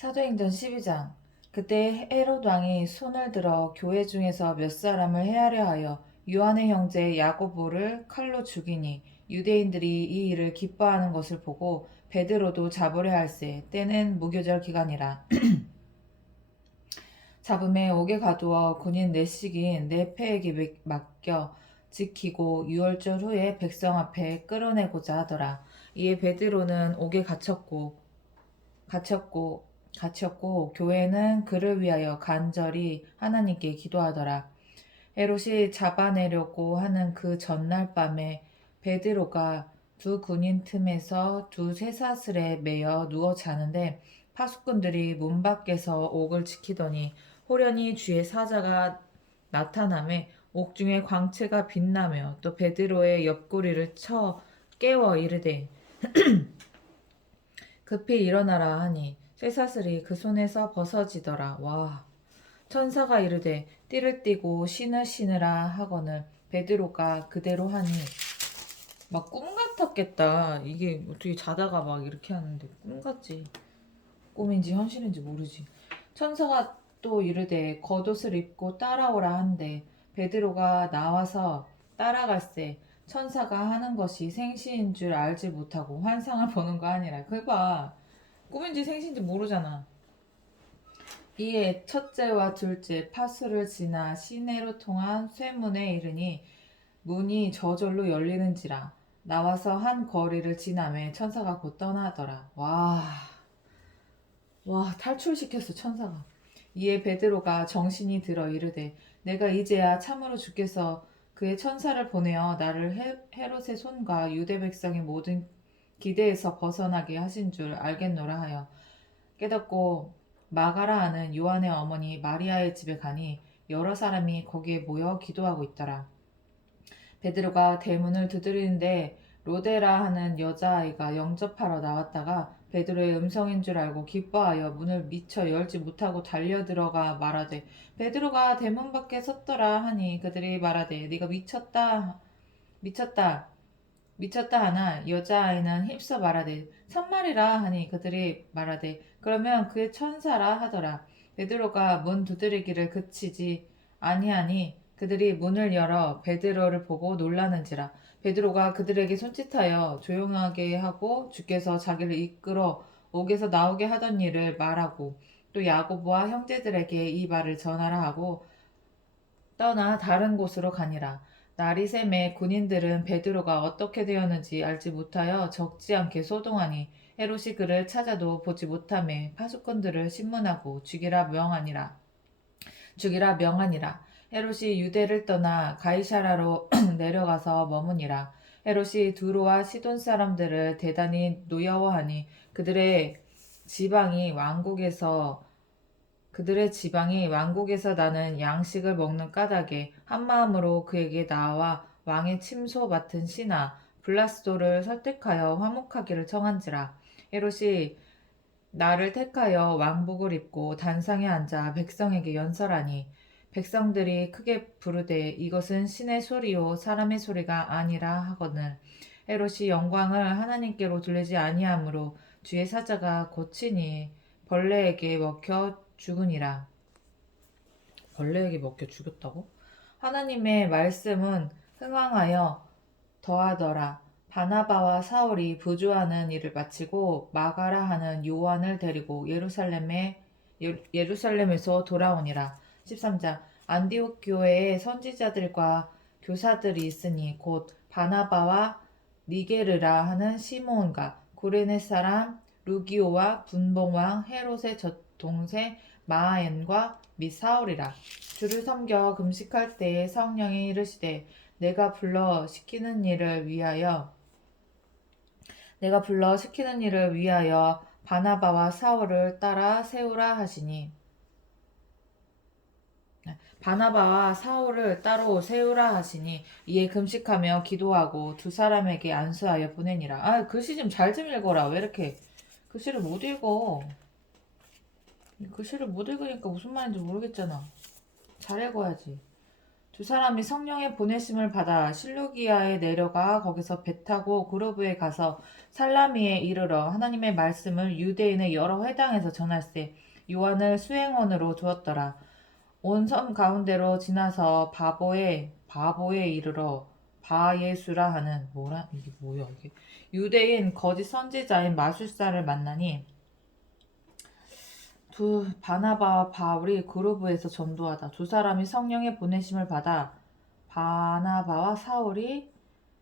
사도행전 12장. 그때 헤롯 왕이 손을 들어 교회 중에서 몇 사람을 해하려 하여 요한의 형제 야고보를 칼로 죽이니 유대인들이 이 일을 기뻐하는 것을 보고 베드로도 잡으려 할세. 때는 무교절 기간이라. 잡음에 옥에 가두어 군인 내식인 네 패에게 맡겨 지키고 유월절 후에 백성 앞에 끌어내고자 하더라. 이에 베드로는 옥에 갇혔고 교회는 그를 위하여 간절히 하나님께 기도하더라. 헤롯이 잡아내려고 하는 그 전날 밤에 베드로가 두 군인 틈에서 두 쇠사슬에 매여 누워 자는데 파수꾼들이 문 밖에서 옥을 지키더니 호련히 주의 사자가 나타나매 옥중에 광채가 빛나며 또 베드로의 옆구리를 쳐 깨워 이르되 급히 일어나라 하니 쇠사슬이 그 손에서 벗어지더라. 와. 천사가 이르되 띠를 띠고 신으시느라 하거늘 베드로가 그대로 하니 막 꿈 같았겠다. 이게 어떻게 자다가 막 이렇게 하는데 꿈 같지. 꿈인지 현실인지 모르지. 천사가 또 이르되 겉옷을 입고 따라오라 한데 베드로가 나와서 따라갈세. 천사가 하는 것이 생시인 줄 알지 못하고 환상을 보는 거 아니라. 그봐. 꿈인지 생시인지 모르잖아. 이에 첫째와 둘째 파수를 지나 시내로 통한 쇠문에 이르니 문이 저절로 열리는지라. 나와서 한 거리를 지나매 천사가 곧 떠나더라. 와, 탈출시켰어 천사가. 이에 베드로가 정신이 들어 이르되 내가 이제야 참으로 주께서 그의 천사를 보내어 나를 헤롯의 손과 유대 백성의 모든 기대에서 벗어나게 하신 줄 알겠노라 하여 깨닫고 마가라 하는 요한의 어머니 마리아의 집에 가니 여러 사람이 거기에 모여 기도하고 있더라. 베드로가 대문을 두드리는데 로데라 하는 여자아이가 영접하러 나왔다가 베드로의 음성인 줄 알고 기뻐하여 문을 미처 열지 못하고 달려들어가 말하되 베드로가 대문 밖에 섰더라 하니 그들이 말하되 네가 미쳤다 하나 여자아이는 힘써 말하되 참말이라 하니 그들이 말하되 그러면 그의 천사라 하더라. 베드로가 문 두드리기를 그치지 아니하니 그들이 문을 열어 베드로를 보고 놀라는지라. 베드로가 그들에게 손짓하여 조용하게 하고 주께서 자기를 이끌어 옥에서 나오게 하던 일을 말하고 또 야고보와 형제들에게 이 말을 전하라 하고 떠나 다른 곳으로 가니라. 날이 새매 군인들은 베드로가 어떻게 되었는지 알지 못하여 적지 않게 소동하니 헤롯이 그를 찾아도 보지 못하매 파수꾼들을 신문하고 죽이라 명하니라. 헤롯이 유대를 떠나 가이사라로 내려가서 머무니라. 헤롯이 두로와 시돈 사람들을 대단히 노여워하니 그들의 지방이 왕국에서 나는 양식을 먹는 까닭에 한마음으로 그에게 나와 왕의 침소 맡은 신하 블라스도를 설득하여 화목하기를 청한지라. 헤롯이 나를 택하여 왕복을 입고 단상에 앉아 백성에게 연설하니 백성들이 크게 부르되 이것은 신의 소리요 사람의 소리가 아니라 하거늘 헤롯이 영광을 하나님께로 돌리지 아니하므로 주의 사자가 고치니 벌레에게 먹혀 죽으니라. 벌레에게 먹혀 죽였다고? 하나님의 말씀은 흥왕하여 더하더라. 바나바와 사울이 부조하는 일을 마치고 마가라 하는 요한을 데리고 예루살렘에서 돌아오니라. 13장. 안디옥 교회에 선지자들과 교사들이 있으니 곧 바나바와 니게르라 하는 시몬과 구레네 사람 루기오와 분봉왕 헤롯의 동생 마아엔과 및 사울이라. 주를 섬겨 금식할 때에 성령이 이르시되 내가 불러 시키는 일을 위하여 바나바와 사울을 따라 세우라 하시니 바나바와 사울을 따로 세우라 하시니 이에 금식하며 기도하고 두 사람에게 안수하여 보내니라. 글씨 좀 잘 좀 읽어라. 왜 이렇게 글씨를 못 읽어? 글씨를 못 읽으니까 무슨 말인지 모르겠잖아. 잘 읽어야지. 두 사람이 성령의 보내심을 받아 실루기아에 내려가 거기서 배 타고 구르브에 가서 살라미에 이르러 하나님의 말씀을 유대인의 여러 회당에서 전할세. 요한을 수행원으로 두었더라. 온 섬 가운데로 지나서 바보에 이르러 바예수라 하는 뭐라 이게 뭐야 이게 유대인 거짓 선지자인 마술사를 만나니 두 바나바와 바울이 그루브에서 전도하다. 두 사람이 성령의 보내심을 받아 바나바와 사울이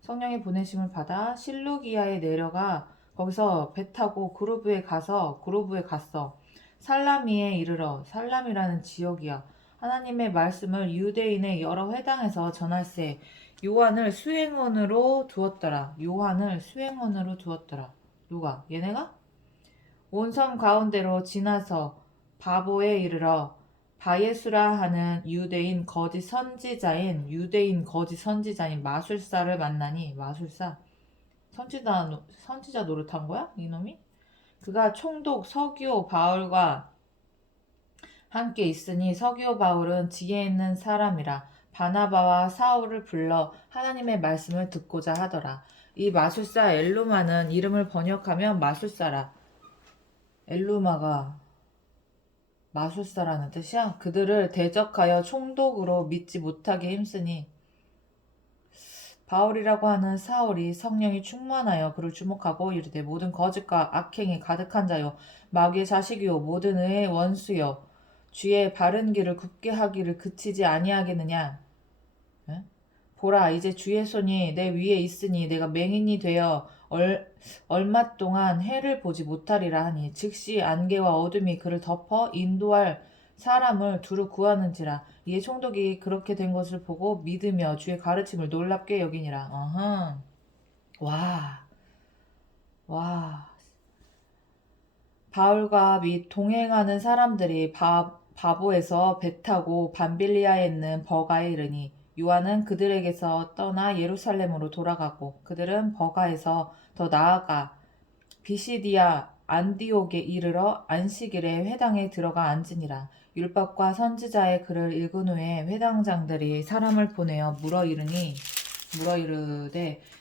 성령의 보내심을 받아 실루기아에 내려가 거기서 배 타고 그루브에 갔어. 살라미에 이르러 살람이라는 지역이야. 하나님의 말씀을 유대인의 여러 회당에서 전할세. 요한을 수행원으로 두었더라. 요한을 수행원으로 두었더라. 누가? 얘네가? 온 섬 가운데로 지나서 바보에 이르러 바예수라 하는 유대인 거짓 선지자인 마술사를 만나니 마술사 선지자 노릇한 거야? 이놈이? 그가 총독 서기오 바울과 함께 있으니 서기오 바울은 지혜 있는 사람이라 바나바와 사울을 불러 하나님의 말씀을 듣고자 하더라. 이 마술사 엘루마는 이름을 번역하면 마술사라. 엘루마가 마술사라는 뜻이야? 그들을 대적하여 총독으로 믿지 못하게 힘쓰니 바울이라고 하는 사울이 성령이 충만하여 그를 주목하고 이르되 모든 거짓과 악행이 가득한 자요 마귀의 자식이요 모든 의의 원수요 주의 바른 길을 굽게 하기를 그치지 아니하겠느냐. 에? 보라 이제 주의 손이 내 위에 있으니 내가 맹인이 되어 얼마 동안 해를 보지 못하리라 하니 즉시 안개와 어둠이 그를 덮어 인도할 사람을 두루 구하는지라. 이에 총독이 그렇게 된 것을 보고 믿으며 주의 가르침을 놀랍게 여기니라. 어허. 와. 바울과 및 동행하는 사람들이 바보에서 배 타고 밤빌리아에 있는 버가에 이르니 요한은 그들에게서 떠나 예루살렘으로 돌아가고 그들은 버가에서 더 나아가 비시디아 안디옥에 이르러 안식일에 회당에 들어가 앉으니라. 율법과 선지자의 글을 읽은 후에 회당장들이 사람을 보내어 물어 이르되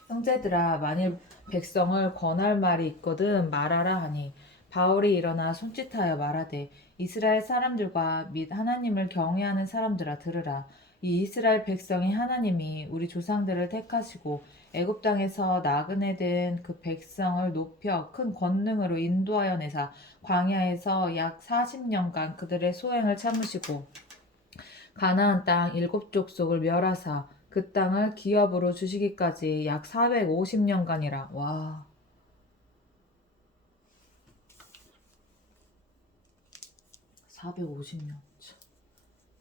형제들아 만일 백성을 권할 말이 있거든 말하라 하니 바울이 일어나 손짓하여 말하되 이스라엘 사람들과 및 하나님을 경외하는 사람들아 들으라. 이 이스라엘 백성이 하나님이 우리 조상들을 택하시고 애굽 땅에서 나그네 된 그 백성을 높여 큰 권능으로 인도하여 내사 광야에서 약 40년간 그들의 소행을 참으시고 가나안 땅 7족속을 멸하사 그 땅을 기업으로 주시기까지 약 450년간이라. 와. 450년.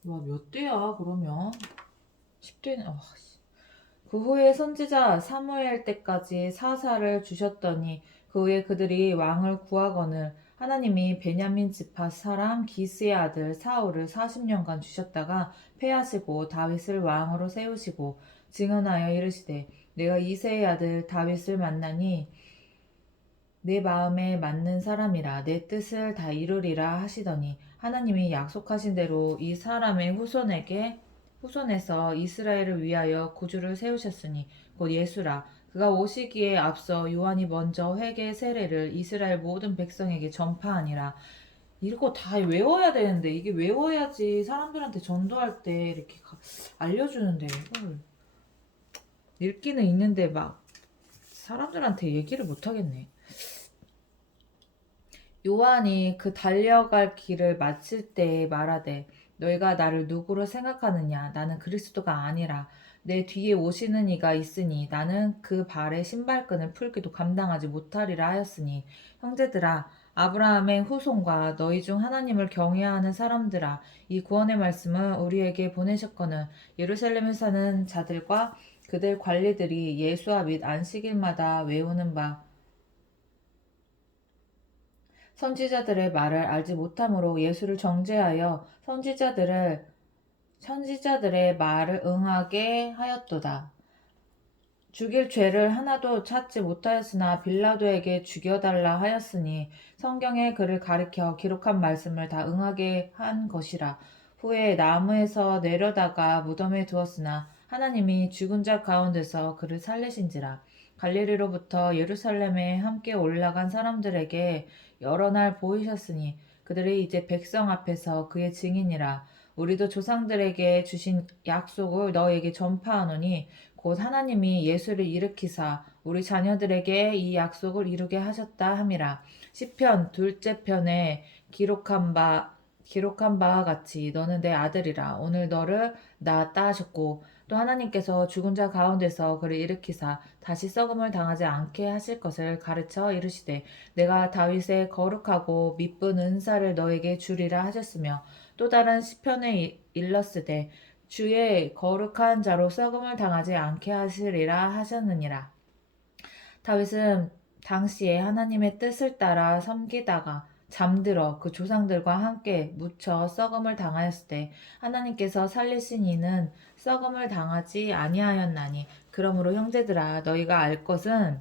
와, 몇 대야, 그러면? 10대는, 그 후에 선지자 사무엘 때까지 사사를 주셨더니 그 후에 그들이 왕을 구하거늘 하나님이 베냐민 지파 사람 기스의 아들 사울을 40년간 주셨다가 패하시고 다윗을 왕으로 세우시고 증언하여 이르시되 내가 이새의 아들 다윗을 만나니 내 마음에 맞는 사람이라 내 뜻을 다 이루리라 하시더니 하나님이 약속하신 대로 이 사람의 후손에서 이스라엘을 위하여 구주를 세우셨으니 곧 예수라. 그가 오시기에 앞서 요한이 먼저 회개 세례를 이스라엘 모든 백성에게 전파하니라. 이거 다 외워야 되는데 이게 외워야지 사람들한테 전도할 때 이렇게 알려주는데 이걸 읽기는 있는데 막 사람들한테 얘기를 못하겠네. 요한이 그 달려갈 길을 마칠 때에 말하되 너희가 나를 누구로 생각하느냐 나는 그리스도가 아니라 내 뒤에 오시는 이가 있으니 나는 그 발의 신발끈을 풀기도 감당하지 못하리라 하였으니 형제들아 아브라함의 후손과 너희 중 하나님을 경외하는 사람들아 이 구원의 말씀을 우리에게 보내셨거늘 예루살렘에 사는 자들과 그들 관리들이 예수와 및 안식일마다 외우는 바 선지자들의 말을 알지 못함으로 예수를 정죄하여 선지자들의 말을 응하게 하였도다. 죽일 죄를 하나도 찾지 못하였으나 빌라도에게 죽여달라 하였으니 성경에 그를 가리켜 기록한 말씀을 다 응하게 한 것이라. 후에 나무에서 내려다가 무덤에 두었으나 하나님이 죽은 자 가운데서 그를 살리신지라. 갈릴리로부터 예루살렘에 함께 올라간 사람들에게 여러 날 보이셨으니 그들이 이제 백성 앞에서 그의 증인이라. 우리도 조상들에게 주신 약속을 너에게 전파하노니 곧 하나님이 예수를 일으키사 우리 자녀들에게 이 약속을 이루게 하셨다 함이라. 시편 둘째 편에 기록한 바와 같이 너는 내 아들이라. 오늘 너를 낳았다 하셨고 또 하나님께서 죽은 자 가운데서 그를 일으키사 다시 썩음을 당하지 않게 하실 것을 가르쳐 이르시되 내가 다윗의 거룩하고 미쁜 은사를 너에게 주리라 하셨으며 또 다른 시편에 일렀으되 주의 거룩한 자로 썩음을 당하지 않게 하시리라 하셨느니라. 다윗은 당시에 하나님의 뜻을 따라 섬기다가 잠들어 그 조상들과 함께 묻혀 썩음을 당하였을 때 하나님께서 살리신 이는 썩음을 당하지 아니하였나니. 그러므로 형제들아 너희가 알 것은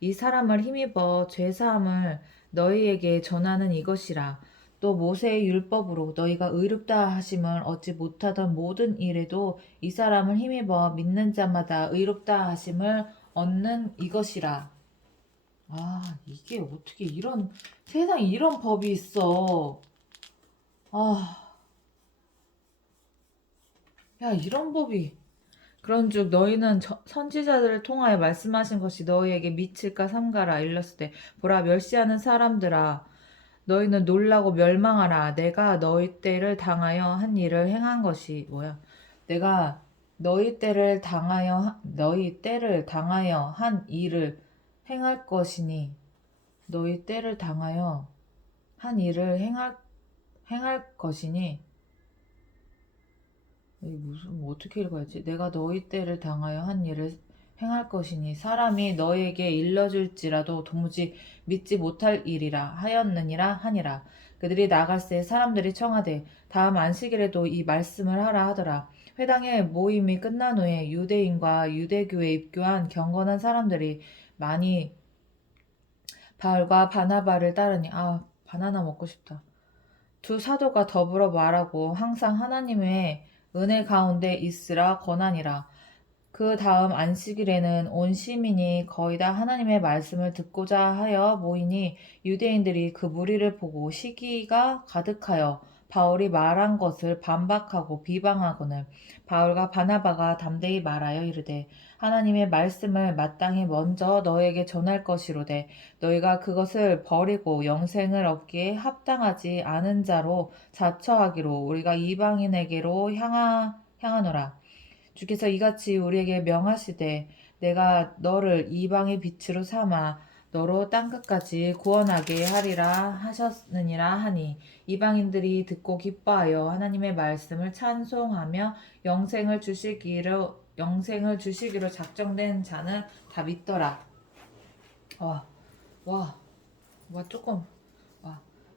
이 사람을 힘입어 죄사함을 너희에게 전하는 이것이라. 또 모세의 율법으로 너희가 의롭다 하심을 얻지 못하던 모든 일에도 이 사람을 힘입어 믿는 자마다 의롭다 하심을 얻는 이것이라. 아, 이게 어떻게 세상에 이런 법이 있어. 아, 야, 이런 법이. 그런즉 너희는 선지자들을 통하여 말씀하신 것이 너희에게 미칠까 삼가라 일렀을 때 보라 멸시하는 사람들아 너희는 놀라고 멸망하라. 내가 너희 때를 당하여 한 일을 행한 것이 뭐야? 내가 너희 때를 당하여 한 일을 행할 것이니 너희 때를 당하여 한 일을 행할 것이니 이게 무슨 뭐 어떻게 읽어야지? 내가 너희 때를 당하여 한 일을 행할 것이니 사람이 너희에게 일러줄지라도 도무지 믿지 못할 일이라 하였느니라 하니라. 그들이 나갈새 사람들이 청하되 다음 안식일에도 이 말씀을 하라 하더라. 회당의 모임이 끝난 후에 유대인과 유대교에 입교한 경건한 사람들이 많이 바울과 바나바를 따르니 바나나 먹고 싶다. 두 사도가 더불어 말하고 항상 하나님의 은혜 가운데 있으라 권하니라. 그 다음 안식일에는 온 시민이 거의 다 하나님의 말씀을 듣고자 하여 모이니 유대인들이 그 무리를 보고 시기가 가득하여 바울이 말한 것을 반박하고 비방하거늘 바울과 바나바가 담대히 말하여 이르되 하나님의 말씀을 마땅히 먼저 너에게 전할 것이로되 너희가 그것을 버리고 영생을 얻기에 합당하지 않은 자로 자처하기로 우리가 이방인에게로 향하노라. 주께서 이같이 우리에게 명하시되 내가 너를 이방의 빛으로 삼아 너로 땅끝까지 구원하게 하리라 하셨느니라 하니 이방인들이 듣고 기뻐하여 하나님의 말씀을 찬송하며 영생을 주시기로 작정된 자는 다 믿더라. 와, 와, 조금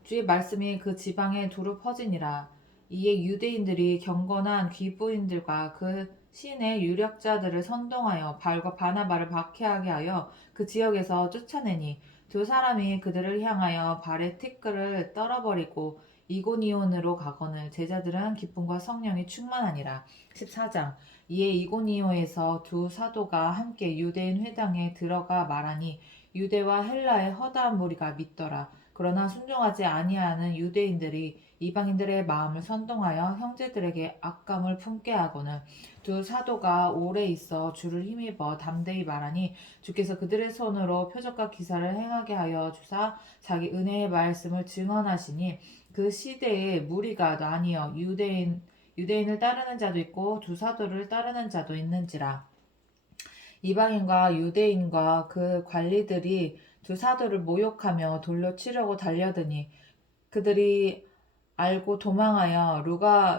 주의 말씀이 그 지방에 두루 퍼지니라. 이에 유대인들이 경건한 귀부인들과 그 신의 유력자들을 선동하여 바울과 바나바를 박해하게 하여 그 지역에서 쫓아내니 두 사람이 그들을 향하여 발에 티끌을 떨어버리고 이고니온으로 가거늘 제자들은 기쁨과 성령이 충만하니라. 14장 이에 이고니온에서 두 사도가 함께 유대인 회당에 들어가 말하니 유대와 헬라의 허다한 무리가 믿더라. 그러나 순종하지 아니하는 유대인들이 이방인들의 마음을 선동하여 형제들에게 악감을 품게 하고는 두 사도가 오래 있어 주를 힘입어 담대히 말하니 주께서 그들의 손으로 표적과 기사를 행하게 하여 주사 자기 은혜의 말씀을 증언하시니 그 시대에 무리가 나뉘어 유대인을 따르는 자도 있고 두 사도를 따르는 자도 있는지라. 이방인과 유대인과 그 관리들이 두 사도를 모욕하며 돌로 치려고 달려드니 그들이 알고 도망하여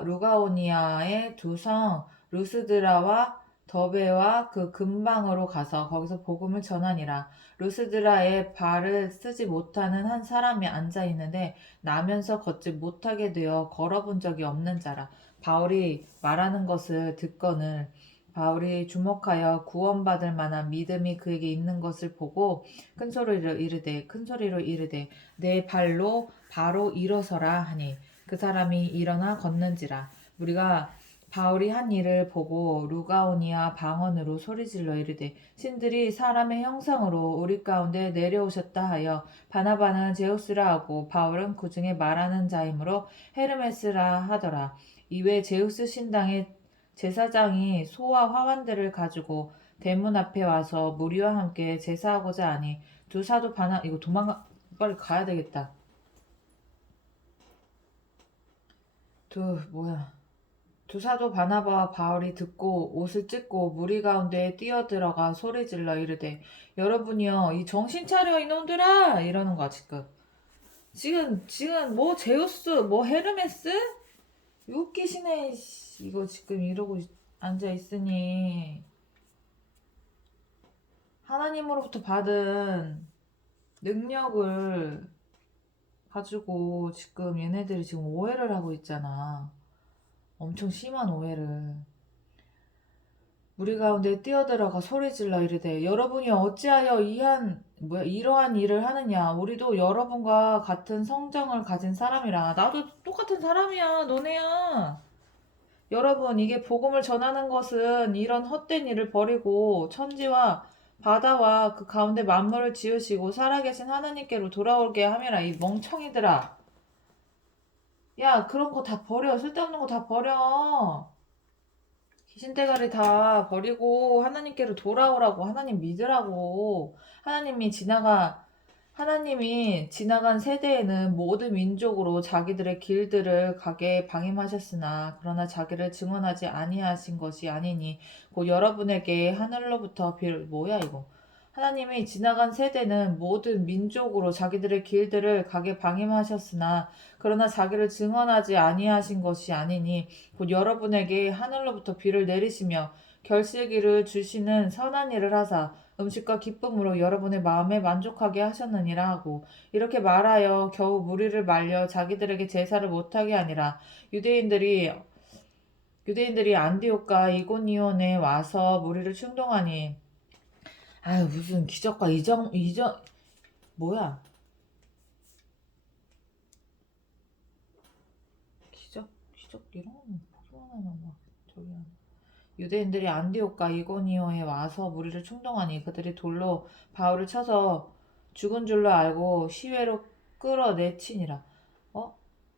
루가오니아의 두 성 루스드라와 더베와 그 근방으로 가서 거기서 복음을 전하니라. 루스드라에 발을 쓰지 못하는 한 사람이 앉아 있는데 나면서 걷지 못하게 되어 걸어본 적이 없는 자라. 바울이 말하는 것을 듣거늘 바울이 주목하여 구원받을 만한 믿음이 그에게 있는 것을 보고 큰 소리로 이르되 내 발로 바로 일어서라 하니 그 사람이 일어나 걷는지라. 우리가 바울이 한 일을 보고 루가오니아 방언으로 소리질러 이르되 신들이 사람의 형상으로 우리 가운데 내려오셨다 하여 바나바는 제우스라 하고 바울은 그 중에 말하는 자이므로 헤르메스라 하더라. 이외 제우스 신당의 제사장이 소와 화환들을 가지고 대문 앞에 와서 무리와 함께 제사하고자 하니 두 사도 바나 이거 도망가 빨리 가야 되겠다. 두 사도 바나바와 바울이 듣고 옷을 찢고 무리 가운데에 뛰어들어가 소리질러 이르되 여러분이여 이 정신 차려 이놈들아 이러는 거야 지금 뭐 제우스 뭐 헤르메스 웃기시네 이거 지금 이러고 앉아 있으니 하나님으로부터 받은 능력을 가지고 지금 얘네들이 지금 오해를 하고 있잖아. 엄청 심한 오해를. 무리 가운데 뛰어들어가 소리질러 이르되 여러분이 어찌하여 이러한 일을 하느냐. 우리도 여러분과 같은 성정을 가진 사람이라. 나도 똑같은 사람이야. 너네야. 여러분 이게 복음을 전하는 것은 이런 헛된 일을 버리고 천지와 바다와 그 가운데 만물을 지으시고 살아계신 하나님께로 돌아오게 함이라. 이 멍청이들아. 야 그런 거 다 버려. 쓸데없는 거 다 버려. 귀신대가리 다 버리고 하나님께로 돌아오라고. 하나님 믿으라고. 하나님이 지나간 세대에는 모든 민족으로 자기들의 길들을 가게 방임하셨으나 그러나 자기를 증언하지 아니하신 것이 아니니 곧 여러분에게 하늘로부터 뭐야 이거. 하나님이 지나간 세대는 모든 민족으로 자기들의 길들을 가게 방임하셨으나 그러나 자기를 증언하지 아니하신 것이 아니니 곧 여러분에게 하늘로부터 비를 내리시며 결실기를 주시는 선한 일을 하사 음식과 기쁨으로 여러분의 마음에 만족하게 하셨느니라 하고 이렇게 말하여 겨우 무리를 말려 자기들에게 제사를 못하게 하니라. 유대인들이 안디옥과 이고니온에 와서 무리를 충동하니 아유 무슨 기적과 이정 뭐야 기적 이런 거는 보기만 하면 막 저기 하네. 유대인들이 안디옥과 이고니오에 와서 무리를 충동하니 그들이 돌로 바울을 쳐서 죽은 줄로 알고 시외로 끌어내치니라.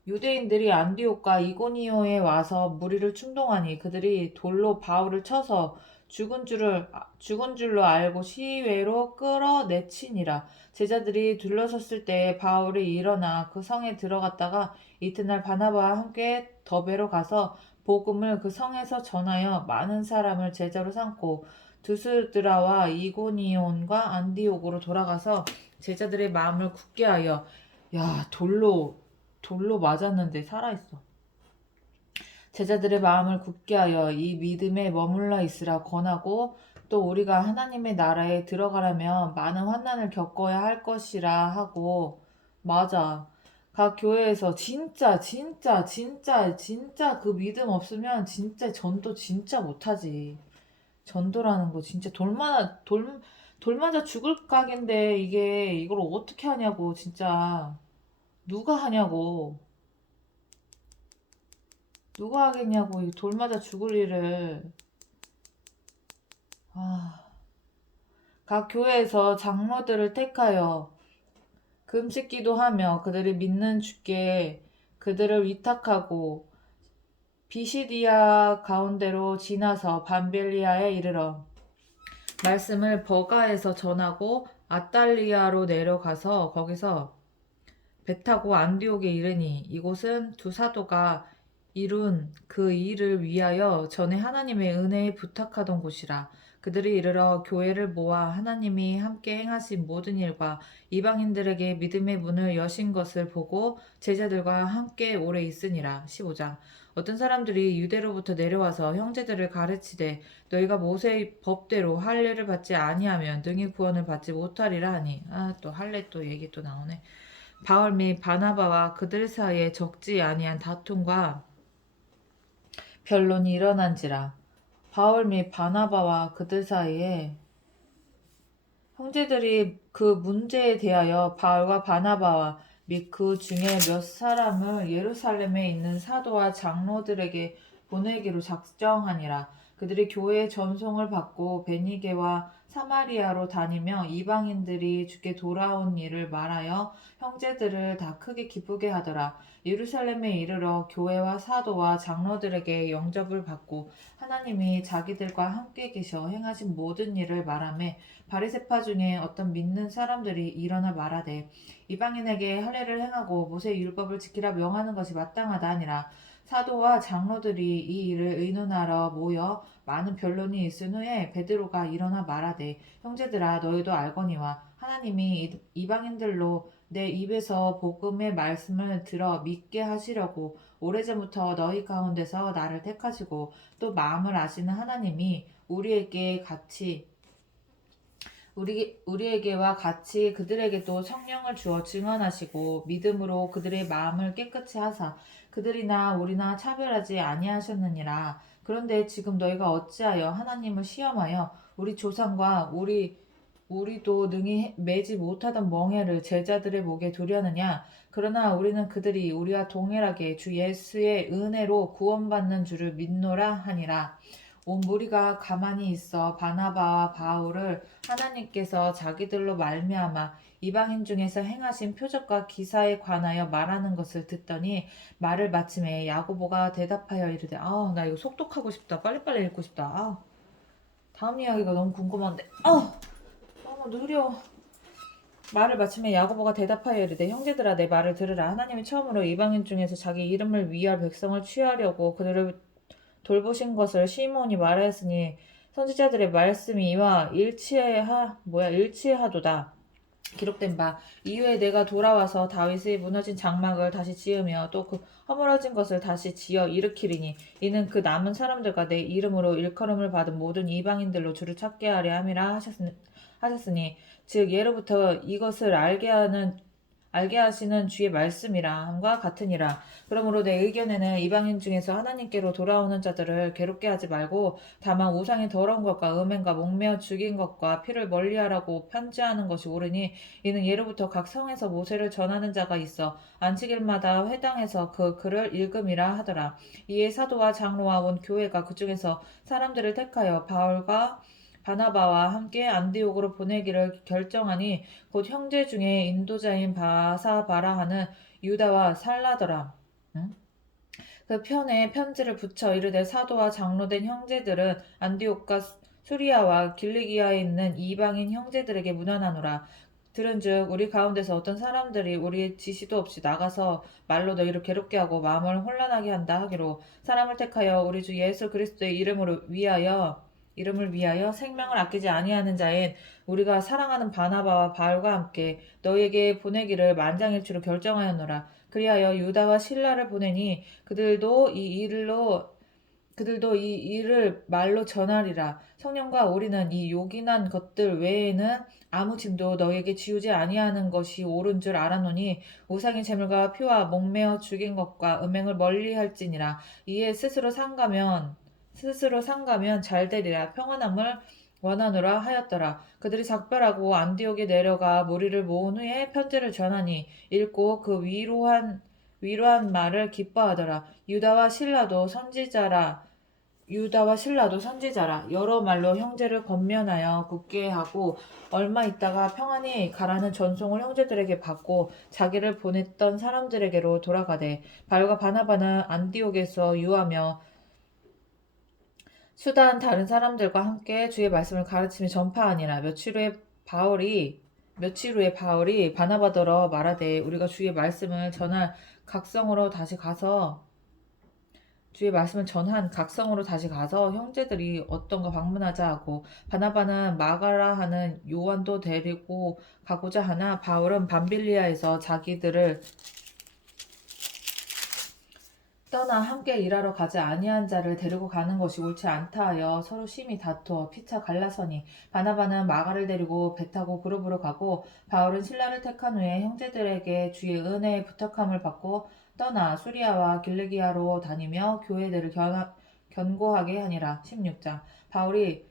유대인들이 안디옥과 이고니오에 와서 무리를 충동하니 그들이 돌로 바울을 쳐서 죽은 줄로 알고 시외로 끌어내치니라. 제자들이 둘러섰을 때 바울이 일어나 그 성에 들어갔다가 이튿날 바나바와 함께 더베로 가서 복음을 그 성에서 전하여 많은 사람을 제자로 삼고 두스드라와 이고니온과 안디옥으로 돌아가서 제자들의 마음을 굳게 하여 야 돌로 맞았는데 살아있어. 제자들의 마음을 굳게 하여 이 믿음에 머물러 있으라 권하고 또 우리가 하나님의 나라에 들어가려면 많은 환난을 겪어야 할 것이라 하고 맞아. 각 교회에서 진짜 그 믿음 없으면 진짜 전도 진짜 못하지. 전도라는 거 진짜 돌 맞아 죽을 각인데 이걸 어떻게 하냐고 진짜 누가 하냐고 누가 하겠냐고 이 돌 맞아 죽을 일을. 각 교회에서 장로들을 택하여 금식 기도하며 그들이 믿는 주께 그들을 위탁하고 비시디아 가운데로 지나서 밤벨리아에 이르러 말씀을 버가에서 전하고 아달리아로 내려가서 거기서 배 타고 안디옥에 이르니 이곳은 두 사도가 이룬 그 일을 위하여 전에 하나님의 은혜에 부탁하던 곳이라. 그들이 이르러 교회를 모아 하나님이 함께 행하신 모든 일과 이방인들에게 믿음의 문을 여신 것을 보고 제자들과 함께 오래 있으니라. 15장. 어떤 사람들이 유대로부터 내려와서 형제들을 가르치되 너희가 모세의 법대로 할례를 받지 아니하면 능히 구원을 받지 못하리라 하니 또 할례 또 얘기 또 나오네. 바울 및 바나바와 그들 사이에 적지 아니한 다툼과 변론이 일어난지라. 바울 및 바나바와 그들 사이에 형제들이 그 문제에 대하여 바울과 바나바와 및 그 중에 몇 사람을 예루살렘에 있는 사도와 장로들에게 보내기로 작정하니라. 그들이 교회의 전송을 받고 베니게와 사마리아로 다니며 이방인들이 주께 돌아온 일을 말하여 형제들을 다 크게 기쁘게 하더라. 예루살렘에 이르러 교회와 사도와 장로들에게 영접을 받고 하나님이 자기들과 함께 계셔 행하신 모든 일을 말하며 바리새파 중에 어떤 믿는 사람들이 일어나 말하되 이방인에게 할례를 행하고 모세의 율법을 지키라 명하는 것이 마땅하다 하니라. 사도와 장로들이 이 일을 의논하러 모여 많은 변론이 있은 후에 베드로가 일어나 말하되 형제들아 너희도 알거니와 하나님이 이방인들로 내 입에서 복음의 말씀을 들어 믿게 하시려고 오래전부터 너희 가운데서 나를 택하시고 또 마음을 아시는 하나님이 우리에게와 같이 그들에게도 성령을 주어 증언하시고 믿음으로 그들의 마음을 깨끗이 하사 그들이나 우리나 차별하지 아니하셨느니라. 그런데 지금 너희가 어찌하여 하나님을 시험하여 우리 조상과 우리도 능히 매지 못하던 멍에를 제자들의 목에 두려느냐? 그러나 우리는 그들이 우리와 동일하게 주 예수의 은혜로 구원받는 줄을 믿노라 하니라. 온 무리가 가만히 있어 바나바와 바울을 하나님께서 자기들로 말미암아 이방인 중에서 행하신 표적과 기사에 관하여 말하는 것을 듣더니 말을 마침에 야고보가 대답하여 이르되 나 이거 속독하고 싶다. 빨리빨리 읽고 싶다. 다음 이야기가 너무 궁금한데 너무 느려. 말을 마침에 야고보가 대답하여 이르되 형제들아 내 말을 들으라. 하나님이 처음으로 이방인 중에서 자기 이름을 위할 백성을 취하려고 그들을 돌보신 것을 시몬이 말하였으니 선지자들의 말씀이 이와 일치하도다. 기록된 바 이후에 내가 돌아와서 다윗의 무너진 장막을 다시 지으며 또 그 허물어진 것을 다시 지어 일으키리니 이는 그 남은 사람들과 내 이름으로 일컬음을 받은 모든 이방인들로 주를 찾게 하려 함이라 하셨으니 즉 예로부터 이것을 알게 하시는 주의 말씀이라 함과 같으니라. 그러므로 내 의견에는 이방인 중에서 하나님께로 돌아오는 자들을 괴롭게 하지 말고 다만 우상의 더러운 것과 음행과 목매어 죽인 것과 피를 멀리하라고 편지하는 것이 옳으니 이는 예로부터 각 성에서 모세를 전하는 자가 있어 안식일마다 회당에서 그 글을 읽음이라 하더라. 이에 사도와 장로와 온 교회가 그 중에서 사람들을 택하여 바울과 바나바와 함께 안디옥으로 보내기를 결정하니 곧 형제 중에 인도자인 바사바라 하는 유다와 살라더라. 응? 그 편에 편지를 붙여 이르되 사도와 장로된 형제들은 안디옥과 수리아와 길리기아에 있는 이방인 형제들에게 문안하노라. 들은즉 우리 가운데서 어떤 사람들이 우리의 지시도 없이 나가서 말로 너희를 괴롭게 하고 마음을 혼란하게 한다 하기로 사람을 택하여 우리 주 예수 그리스도의 이름을 위하여 생명을 아끼지 아니하는 자인 우리가 사랑하는 바나바와 바울과 함께 너희에게 보내기를 만장일치로 결정하였노라. 그리하여 유다와 실라를 보내니 그들도 이 일을 말로 전하리라. 성령과 우리는 이 요긴한 것들 외에는 아무 짐도 너희에게 지우지 아니하는 것이 옳은 줄 알아노니 우상의 제물과 피와 목매어 죽인 것과 음행을 멀리할지니라. 이에 스스로 상가면 잘 되리라. 평안함을 원하노라 하였더라. 그들이 작별하고 안디옥에 내려가 무리를 모은 후에 편지를 전하니 읽고 그 위로한 말을 기뻐하더라. 유다와 신라도 선지자라. 여러 말로 형제를 권면하여 굳게 하고 얼마 있다가 평안히 가라는 전송을 형제들에게 받고 자기를 보냈던 사람들에게로 돌아가되 바울과 바나바는 안디옥에서 유하며 수다한 다른 사람들과 함께 주의 말씀을 가르치며 전파하니라. 며칠 후에 바울이 바나바더러 말하되 우리가 주의 말씀을 전한 각성으로 다시 가서 형제들이 어떤가 방문하자 하고 바나바는 마가라 하는 요한도 데리고 가고자 하나 바울은 밤빌리아에서 자기들을 떠나 함께 일하러 가지 아니한 자를 데리고 가는 것이 옳지 않다 하여 서로 심히 다투어 피차 갈라서니 바나바는 마가를 데리고 배 타고 그룹으로 가고 바울은 신라를 택한 후에 형제들에게 주의 은혜의 부탁함을 받고 떠나 수리아와 길리기아로 다니며 교회들을 견고하게 하니라. 16장 바울이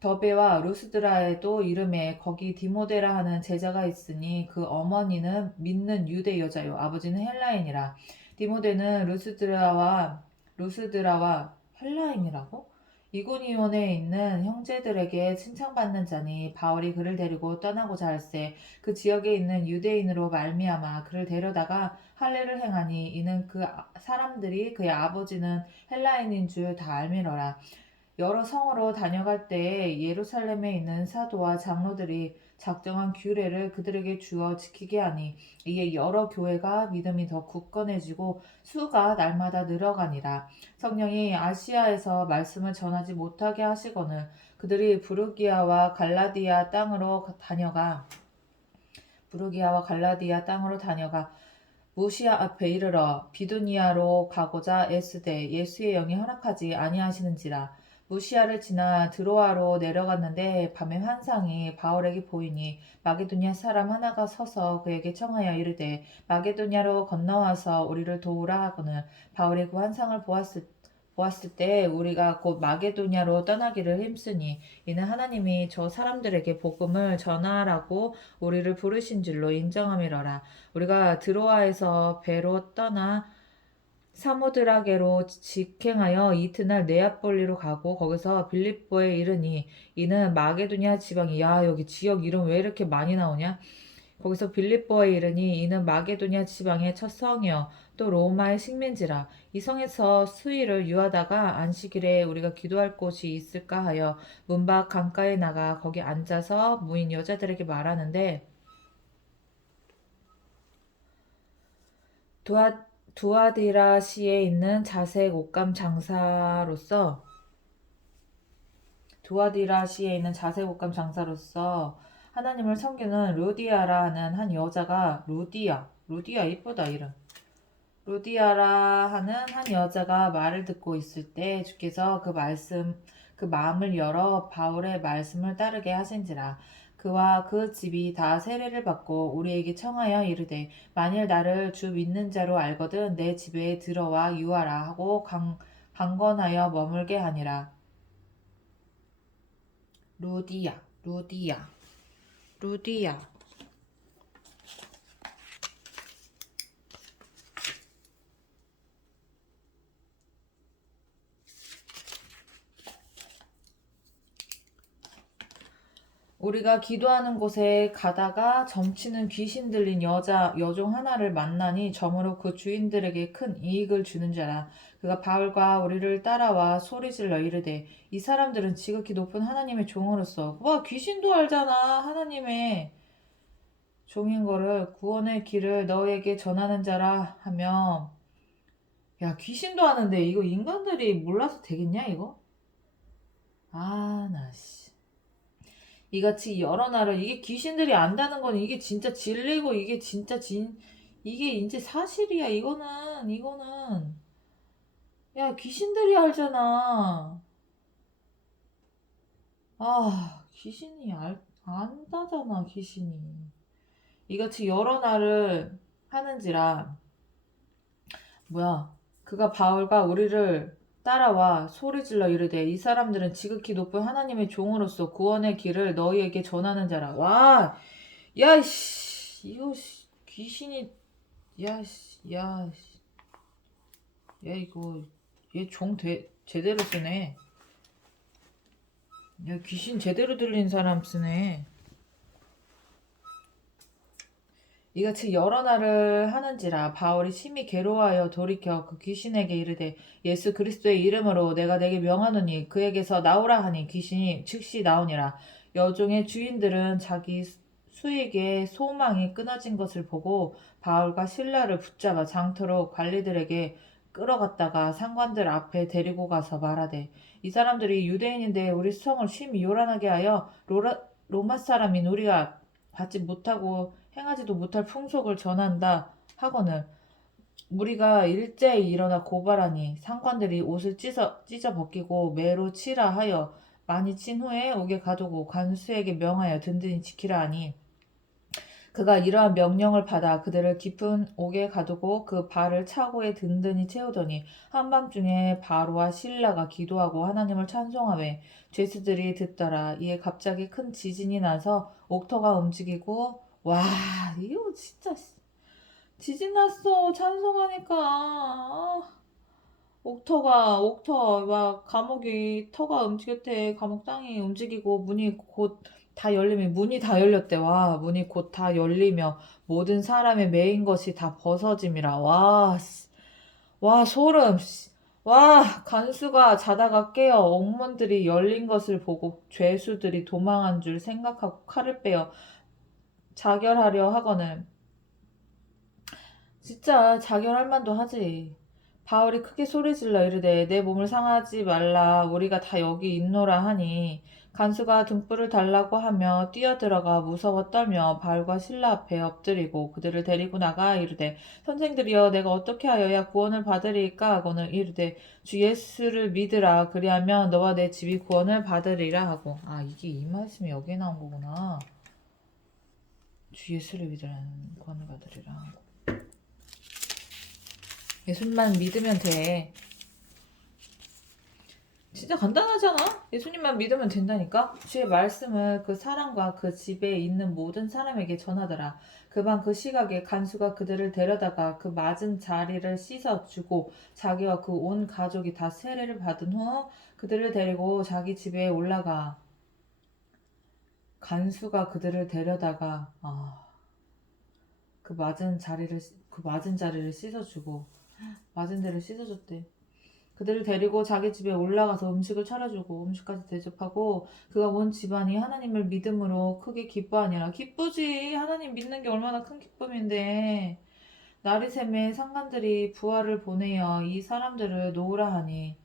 더베와 루스드라에도 이름에 거기 디모데라 하는 제자가 있으니 그 어머니는 믿는 유대 여자요 아버지는 헬라인이라. 디모데는 루스드라와 루스드라와 헬라임이라고? 이고니온에 있는 형제들에게 칭찬받는 자니 바울이 그를 데리고 떠나고자 할세 그 지역에 있는 유대인으로 말미암아 그를 데려다가 할례를 행하니 이는 사람들이 그의 아버지는 헬라인인 줄 다 알미러라. 여러 성으로 다녀갈 때에 예루살렘에 있는 사도와 장로들이 작정한 규례를 그들에게 주어 지키게 하니 이에 여러 교회가 믿음이 더 굳건해지고 수가 날마다 늘어가니라. 성령이 아시아에서 말씀을 전하지 못하게 하시거늘 그들이 부르기아와 갈라디아 땅으로 다녀가 무시아 앞에 이르러 비두니아로 가고자 애쓰되 예수의 영이 허락하지 아니하시는지라. 무시아를 지나 드로아로 내려갔는데 밤에 환상이 바울에게 보이니 마게도냐 사람 하나가 서서 그에게 청하여 이르되 마게도냐로 건너와서 우리를 도우라 하거늘 바울이 그 환상을 보았을 때 우리가 곧 마게도냐로 떠나기를 힘쓰니 이는 하나님이 저 사람들에게 복음을 전하라고 우리를 부르신 줄로 인정함이러라. 우리가 드로아에서 배로 떠나 사모드라게로 직행하여 이튿날 네아폴리로 가고 거기서 빌립보에 이르니 이는 마게도냐 지방이 여기 지역 이름 왜 이렇게 많이 나오냐? 거기서 빌립보에 이르니 이는 마게도냐 지방의 첫 성이요 또 로마의 식민지라. 이 성에서 수일을 유하다가 안식일에 우리가 기도할 곳이 있을까 하여 문밖 강가에 나가 거기 앉아서 무인 여자들에게 말하는데 두아디라시에 있는 자색 옷감 장사로서 하나님을 섬기는 루디아라 하는 한 여자가 루디아 이쁘다 이름. 루디아라 하는 한 여자가 말을 듣고 있을 때 주께서 그 마음을 열어 바울의 말씀을 따르게 하신지라. 그와 그 집이 다 세례를 받고 우리에게 청하여 이르되 만일 나를 주 믿는 자로 알거든 내 집에 들어와 유하라 하고 강건하여 머물게 하니라. 루디아. 우리가 기도하는 곳에 가다가 점치는 귀신 들린 여종 하나를 만나니 점으로 그 주인들에게 큰 이익을 주는 자라. 그가 바울과 우리를 따라와 소리질러 이르되 이 사람들은 지극히 높은 하나님의 종으로서 와 귀신도 알잖아 하나님의 종인 거를 구원의 길을 너에게 전하는 자라 하며 야 귀신도 아는데 이거 인간들이 몰라서 되겠냐 이거? 나 씨. 이같이 여러 나를 이게 귀신들이 안다는 건 이게 진짜 진리고 이게 진짜 이게 이제 사실이야 이거는 야 귀신들이 알잖아. 귀신이 안다잖아 귀신이. 이같이 여러 날을 하는지라 그가 바울과 우리를 따라와 소리질러 이르되 이 사람들은 지극히 높은 하나님의 종으로서 구원의 길을 너희에게 전하는 자라. 와, 야이씨, 이거 귀신이, 야이씨, 야 이거 얘 제대로 쓰네. 야 귀신 제대로 들린 사람 쓰네. 이같이 여러 날을 하는지라 바울이 심히 괴로워하여 돌이켜 그 귀신에게 이르되 예수 그리스도의 이름으로 내가 내게 명하노니 그에게서 나오라 하니 귀신이 즉시 나오니라. 여종의 주인들은 자기 수익의 소망이 끊어진 것을 보고 바울과 실라를 붙잡아 장터로 관리들에게 끌어갔다가 상관들 앞에 데리고 가서 말하되 이 사람들이 유대인인데 우리 성을 심히 요란하게 하여 로마 사람인 우리가 받지 못하고 행하지도 못할 풍속을 전한다 하거늘 우리가 일제히 일어나 고발하니 상관들이 옷을 찢어 벗기고 매로 치라 하여 많이 친 후에 옥에 가두고 관수에게 명하여 든든히 지키라 하니 그가 이러한 명령을 받아 그들을 깊은 옥에 가두고 그 발을 차고에 든든히 채우더니 한밤중에 바로와 실라가 기도하고 하나님을 찬송하며 죄수들이 듣더라. 이에 갑자기 큰 지진이 나서 옥터가 움직이고 와 이거 진짜 지진 났어 찬송하니까 옥터 막 감옥이 터가 움직였대. 감옥 땅이 움직이고 문이 곧 다 열리며 문이 다 열렸대. 와 문이 곧 다 열리며 모든 사람의 매인 것이 다 벗어짐이라. 와, 와 소름. 와 간수가 자다가 깨어 옥문들이 열린 것을 보고 죄수들이 도망한 줄 생각하고 칼을 빼어 자결하려 하거늘 진짜 자결할 만도 하지. 바울이 크게 소리질러 이르되 내 몸을 상하지 말라 우리가 다 여기 있노라 하니 간수가 등불을 달라고 하며 뛰어들어가 무서워 떨며 바울과 실라 앞에 엎드리고 그들을 데리고 나가 이르되 선생들이여 내가 어떻게 하여야 구원을 받으리까 하고는 이르되 주 예수를 믿으라 그리하면 너와 내 집이 구원을 받으리라 하고 아 이게 이 말씀이 여기에 나온 거구나. 주 예수를 믿으라는 구원을 받으리라 하고 예수님만 믿으면 돼. 진짜 간단하잖아? 예수님만 믿으면 된다니까? 주의 말씀을 그 사람과 그 집에 있는 모든 사람에게 전하더라. 그방 그 시각에 간수가 그들을 데려다가 그 맞은 자리를 씻어주고 자기와 그 온 가족이 다 세례를 받은 후 그들을 데리고 자기 집에 올라가. 간수가 그들을 데려다가 그 맞은 자리를 씻어주고 맞은 데를 씻어줬대. 그들을 데리고 자기 집에 올라가서 음식을 차려주고 음식까지 대접하고 그가 온 집안이 하나님을 믿음으로 크게 기뻐하니라. 기쁘지. 하나님 믿는 게 얼마나 큰 기쁨인데. 나리샘의 상관들이 부하를 보내어 이 사람들을 놓으라 하니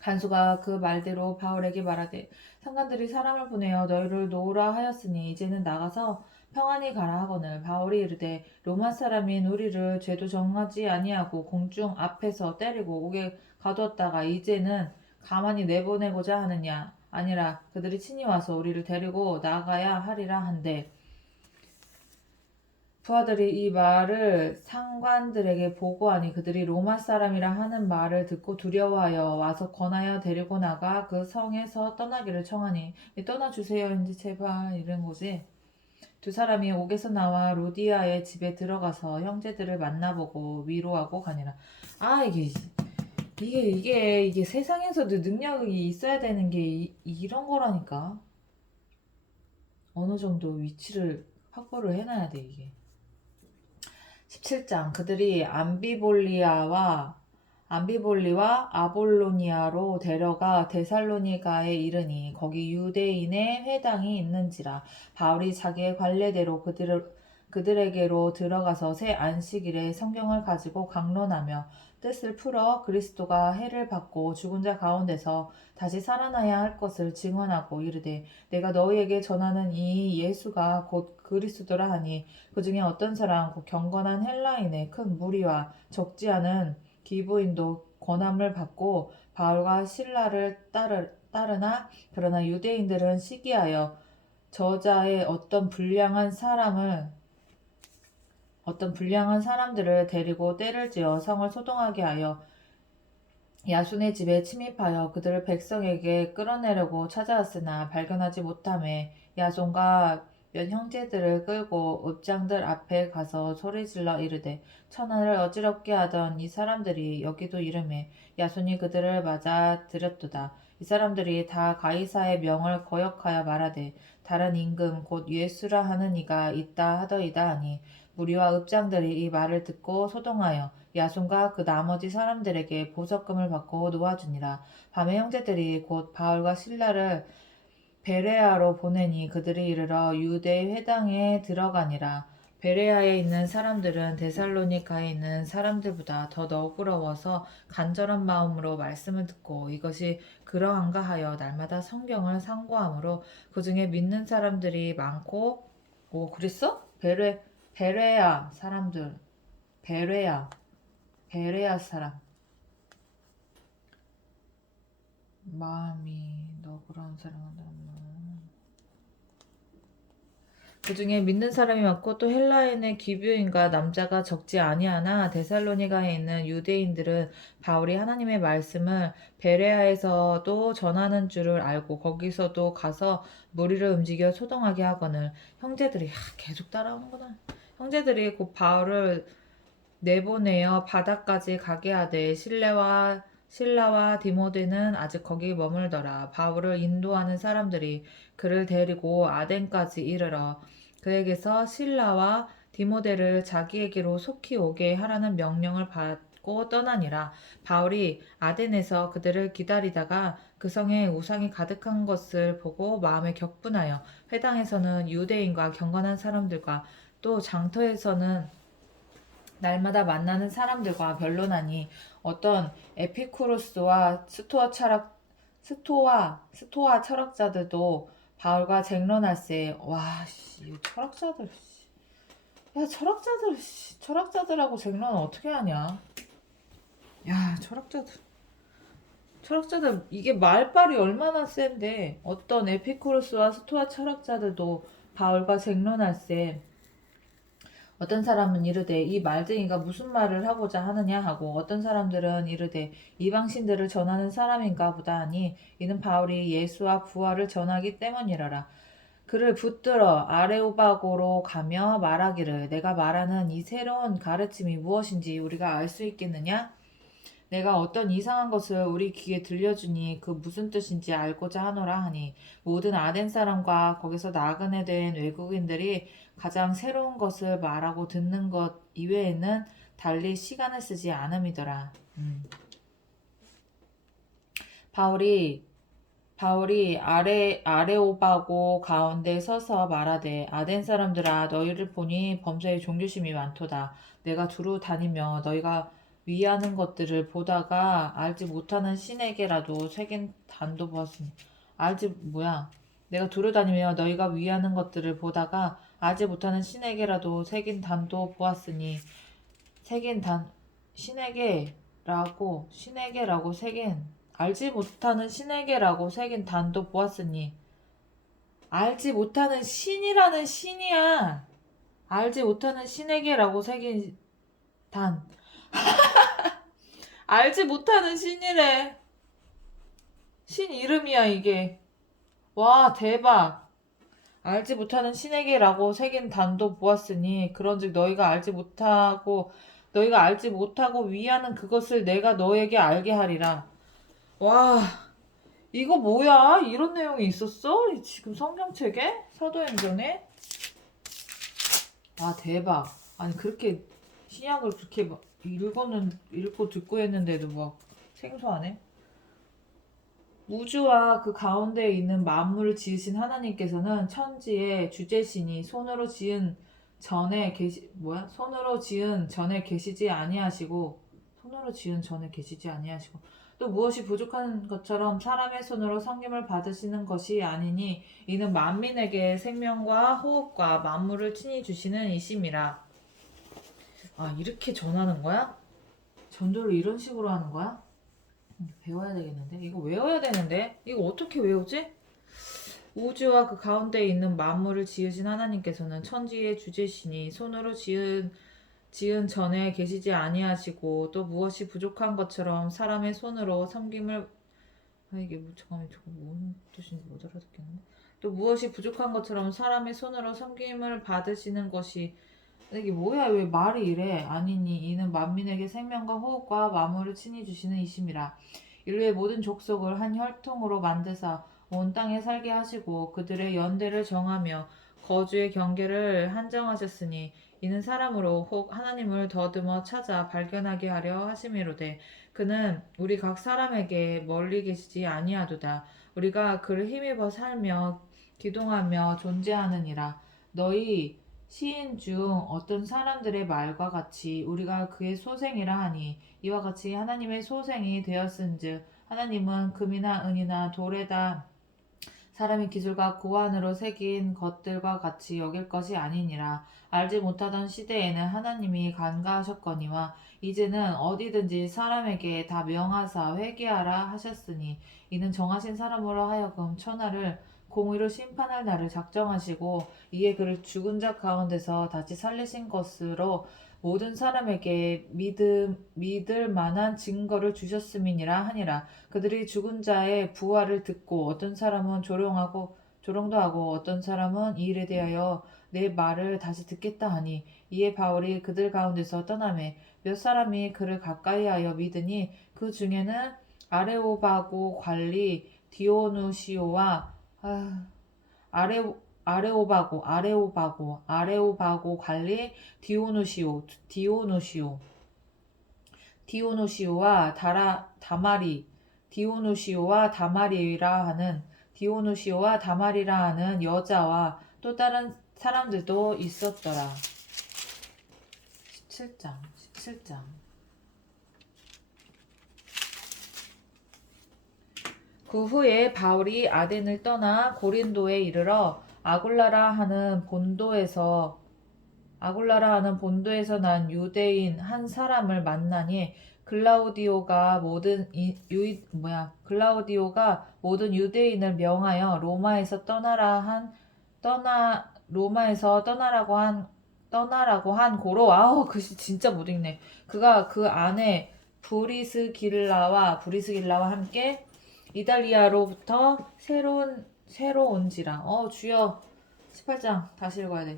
간수가 그 말대로 바울에게 말하되 상관들이 사람을 보내어 너희를 놓으라 하였으니 이제는 나가서 평안히 가라 하거늘 바울이 이르되 로마 사람인 우리를 죄도 정하지 아니하고 공중 앞에서 때리고 옥에 가두었다가 이제는 가만히 내보내고자 하느냐 아니라 그들이 친히 와서 우리를 데리고 나가야 하리라 한데 부하들이 이 말을 상관들에게 보고하니 그들이 로마 사람이라 하는 말을 듣고 두려워하여 와서 권하여 데리고 나가 그 성에서 떠나기를 청하니 떠나주세요 인지 제발 이런 거지. 두 사람이 옥에서 나와 로디아의 집에 들어가서 형제들을 만나보고 위로하고 가니라. 아 이게 세상에서도 능력이 있어야 되는 게 이런 거라니까. 어느 정도 위치를 확보를 해놔야 돼 이게. 17장 그들이 암비볼리와 아볼로니아로 데려가 데살로니가에 이르니 거기 유대인의 회당이 있는지라 바울이 자기의 관례대로 그들에게로 들어가서 새 안식일에 성경을 가지고 강론하며 뜻을 풀어 그리스도가 해를 받고 죽은 자 가운데서 다시 살아나야 할 것을 증언하고 이르되 내가 너희에게 전하는 이 예수가 곧 그리스도라 하니 그 중에 어떤 사람 곧 경건한 헬라인의 큰 무리와 적지 않은 기부인도 권함을 받고 바울과 실라를 따르나 그러나 유대인들은 시기하여 저자의 어떤 불량한 사람들을 데리고 때를 지어 성을 소동하게 하여 야순의 집에 침입하여 그들을 백성에게 끌어내려고 찾아왔으나 발견하지 못하매 야손과 몇 형제들을 끌고 읍장들 앞에 가서 소리질러 이르되 천하를 어지럽게 하던 이 사람들이 여기도 이르매 야손이 그들을 맞아 들였도다. 이 사람들이 다 가이사의 명을 거역하여 말하되 다른 임금 곧 예수라 하는 이가 있다 하더이다 하니 무리와 읍장들이 이 말을 듣고 소동하여 야손과 그 나머지 사람들에게 보석금을 받고 놓아주니라. 밤에 형제들이 곧 바울과 실라를 베레아로 보내니 그들이 이르러 유대 회당에 들어가니라. 베레아에 있는 사람들은 데살로니가에 있는 사람들보다 더 너그러워서 간절한 마음으로 말씀을 듣고 이것이 그러한가 하여 날마다 성경을 상고하므로 그 중에 믿는 사람들이 많고 그랬어? 베레아 사람들 베레아 사람 마음이 너그러운 사람은 그 중에 믿는 사람이 많고 또 헬라인의 기브인과 남자가 적지 아니하나 데살로니가에 있는 유대인들은 바울이 하나님의 말씀을 베레아에서도 전하는 줄을 알고 거기서도 가서 무리를 움직여 소동하게 하거늘 형제들이 계속 따라오는구나. 형제들이 곧 바울을 내보내어 바다까지 가게 하되 신라와 디모데는 아직 거기 머물더라. 바울을 인도하는 사람들이 그를 데리고 아덴까지 이르러 그에게서 신라와 디모데를 자기에게로 속히 오게 하라는 명령을 받고 떠나니라. 바울이 아덴에서 그들을 기다리다가 그 성에 우상이 가득한 것을 보고 마음에 격분하여 회당에서는 유대인과 경건한 사람들과 또 장터에서는 날마다 만나는 사람들과 변론하니 어떤 에피쿠로스와 스토아 철학자들도 바울과 쟁론할세. 와, 씨, 이 철학자들, 씨. 야, 철학자들, 씨, 철학자들하고 쟁론은 어떻게 하냐? 야, 철학자들, 이게 말빨이 얼마나 센데, 어떤 에피쿠로스와 스토아 철학자들도 바울과 쟁론할세. 어떤 사람은 이르되 이 말쟁이가 무슨 말을 하고자 하느냐 하고 어떤 사람들은 이르되 이방신들을 전하는 사람인가 보다 하니 이는 바울이 예수와 부활을 전하기 때문이라라. 그를 붙들어 아레오바고로 가며 말하기를 내가 말하는 이 새로운 가르침이 무엇인지 우리가 알 수 있겠느냐? 내가 어떤 이상한 것을 우리 귀에 들려주니 그 무슨 뜻인지 알고자 하노라 하니 모든 아덴 사람과 거기서 나그네 된 외국인들이 가장 새로운 것을 말하고 듣는 것 이외에는 달리 시간을 쓰지 않음이더라. 바울이 아레오바고 가운데 서서 말하되 아덴 사람들아 너희를 보니 범죄의 종교심이 많도다. 내가 두루 다니며 너희가 위하는 것들을 보다가 알지 못하는 신에게라도 새긴 단도 보았으니 내가 두루 다니며 너희가 위하는 것들을 보다가 알지 못하는 신에게라고 새긴 알지 못하는 신에게라고 새긴 단도 보았으니 알지 못하는 신이라는 신이야. 알지 못하는 신에게라고 새긴 단. 알지 못하는 신이래. 신 이름이야 이게. 와 대박. 알지 못하는 신에게라고 새긴 단도 보았으니 그런즉 너희가 알지 못하고 위하는 그것을 내가 너에게 알게 하리라. 와 이거 뭐야? 이런 내용이 있었어? 지금 성경책에? 사도행전에? 아 대박. 아니 그렇게 신약을 그렇게 막 읽고 듣고 했는데도 막 생소하네. 우주와 그 가운데에 있는 만물을 지으신 하나님께서는 천지의 주제신이 손으로 지은 전에 계시지 아니하시고 또 무엇이 부족한 것처럼 사람의 손으로 섬김을 받으시는 것이 아니니 이는 만민에게 생명과 호흡과 만물을 친히 주시는 이심이라. 아 이렇게 전하는 거야? 전도를 이런 식으로 하는 거야? 배워야 되겠는데? 이거 외워야 되는데? 이거 어떻게 외우지? 우주와 그 가운데에 있는 만물을 지으신 하나님께서는 천지의 주제시니 손으로 지은 전에 계시지 아니하시고 또 무엇이 부족한 것처럼 사람의 손으로 섬김을 이게 잠깐만 저거 무슨 뜻인지 못 알아듣겠는데 또 무엇이 부족한 것처럼 사람의 손으로 섬김을 받으시는 것이 이게 뭐야 왜 말이 이래 아니니 이는 만민에게 생명과 호흡과 만물을 친히 주시는 이심이라 인류의 모든 족속을 한 혈통으로 만드사 온 땅에 살게 하시고 그들의 연대를 정하며 거주의 경계를 한정하셨으니 이는 사람으로 혹 하나님을 더듬어 찾아 발견하게 하려 하심이로되 그는 우리 각 사람에게 멀리 계시지 아니하도다 우리가 그를 힘입어 살며 기동하며 존재하느니라 너희 시인 중 어떤 사람들의 말과 같이 우리가 그의 소생이라 하니 이와 같이 하나님의 소생이 되었은즉 하나님은 금이나 은이나 돌에다 사람의 기술과 고안으로 새긴 것들과 같이 여길 것이 아니니라. 알지 못하던 시대에는 하나님이 간과하셨거니와 이제는 어디든지 사람에게 다 명하사 회개하라 하셨으니 이는 정하신 사람으로 하여금 천하를 공의로 심판할 날을 작정하시고 이에 그를 죽은 자 가운데서 다시 살리신 것으로 모든 사람에게 믿을 만한 증거를 주셨음이니라 하니라. 그들이 죽은 자의 부활을 듣고 어떤 사람은 조롱도 하고 어떤 사람은 이 일에 대하여 내 말을 다시 듣겠다 하니 이에 바울이 그들 가운데서 떠나매 몇 사람이 그를 가까이하여 믿으니 그 중에는 아레오바고 관리 디오누시오와 아레 아레오바고 관리 디오누시오와 디오누시오와 다말이라 하는 여자와 또 다른 사람들도 있었더라. 17장. 그 후에 바울이 아덴을 떠나 고린도에 이르러 아굴라라 하는 본도에서 난 유대인 한 사람을 만나니 글라우디오가 모든 유대인을 명하여 떠나라고 한 고로 글씨 진짜 못 읽네. 그가 그 안에 브리스길라와 함께 이달리아로부터 새로 온지라. 주여. 18장 다시 읽어야 돼.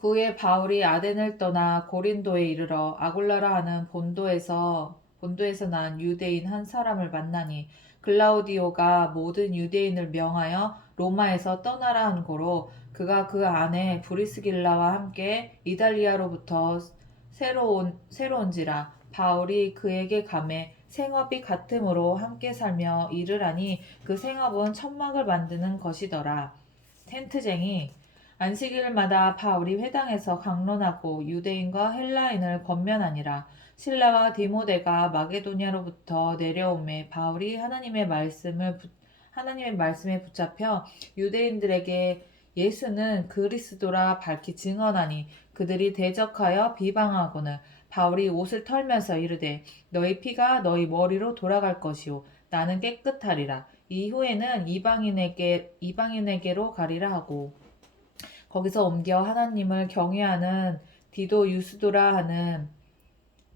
그 후에 바울이 아덴을 떠나 고린도에 이르러 아굴라라 하는 본도에서 난 유대인 한 사람을 만나니 글라우디오가 모든 유대인을 명하여 로마에서 떠나라 한 고로 그가 그 안에 브리스길라와 함께 이달리아로부터 새로 온지라. 바울이 그에게 가매 생업이 같음으로 함께 살며 일을 하니 그 생업은 천막을 만드는 것이더라. 텐트쟁이. 안식일마다 바울이 회당에서 강론하고 유대인과 헬라인을 권면하니라. 실라와 디모데가 마게도냐로부터 내려오매 바울이 하나님의 말씀에 붙잡혀 유대인들에게 예수는 그리스도라 밝히 증언하니 그들이 대적하여 비방하고는 바울이 옷을 털면서 이르되 너희 피가 너희 머리로 돌아갈 것이요 나는 깨끗하리라. 이후에는 이방인에게로 가리라 하고 거기서 옮겨 하나님을 경외하는 디도 유스도라 하는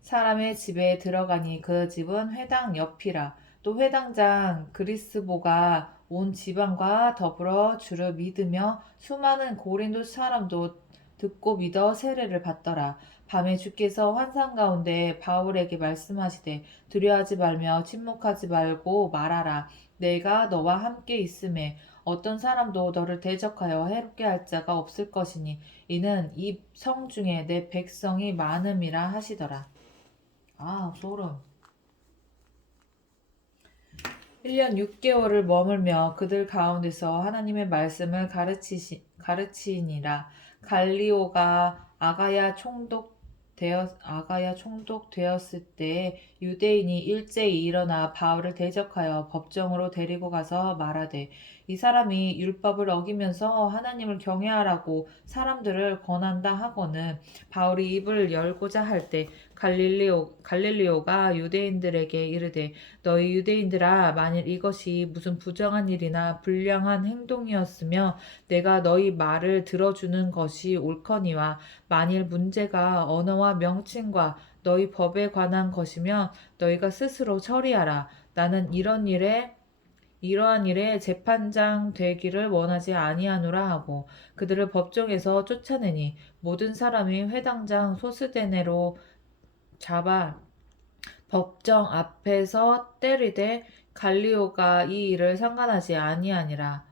사람의 집에 들어가니 그 집은 회당 옆이라. 또 회당장 그리스보가 온 지방과 더불어 주를 믿으며 수많은 고린도 사람도 듣고 믿어 세례를 받더라. 밤에 주께서 환상 가운데 바울에게 말씀하시되 두려워하지 말며 침묵하지 말고 말하라. 내가 너와 함께 있음에 어떤 사람도 너를 대적하여 해롭게 할 자가 없을 것이니 이는 이 성 중에 내 백성이 많음이라 하시더라. 소름. 1년 6개월을 머물며 그들 가운데서 하나님의 말씀을 가르치니라. 갈리오가 아가야 총독되었을 때에 유대인이 일제히 일어나 바울을 대적하여 법정으로 데리고 가서 말하되 이 사람이 율법을 어기면서 하나님을 경외하라고 사람들을 권한다 하고는 바울이 입을 열고자 할 때 갈릴리오가 유대인들에게 이르되 너희 유대인들아 만일 이것이 무슨 부정한 일이나 불량한 행동이었으며 내가 너희 말을 들어주는 것이 옳거니와 만일 문제가 언어와 명칭과 너희 법에 관한 것이면 너희가 스스로 처리하라. 나는 이러한 일에 재판장 되기를 원하지 아니하노라 하고 그들을 법정에서 쫓아내니 모든 사람이 회당장 소스데네로 잡아 법정 앞에서 때리되 갈리오가 이 일을 상관하지 아니하니라.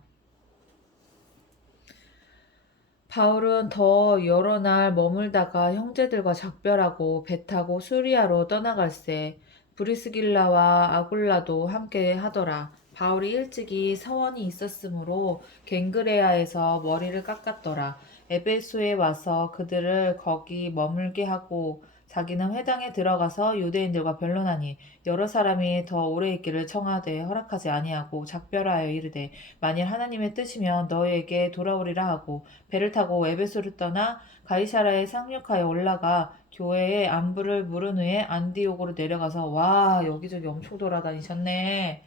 바울은 더 여러 날 머물다가 형제들과 작별하고 배 타고 수리아로 떠나갈새 브리스길라와 아굴라도 함께 하더라. 바울이 일찍이 서원이 있었으므로 갱그레아에서 머리를 깎았더라. 에베소에 와서 그들을 거기 머물게 하고 자기는 회당에 들어가서 유대인들과 변론하니 여러 사람이 더 오래 있기를 청하되 허락하지 아니하고 작별하여 이르되 만일 하나님의 뜻이면 너희에게 돌아오리라 하고 배를 타고 에베소를 떠나 가이사라에 상륙하여 올라가 교회에 안부를 물은 후에 안디옥으로 내려가서 여기저기 엄청 돌아다니셨네.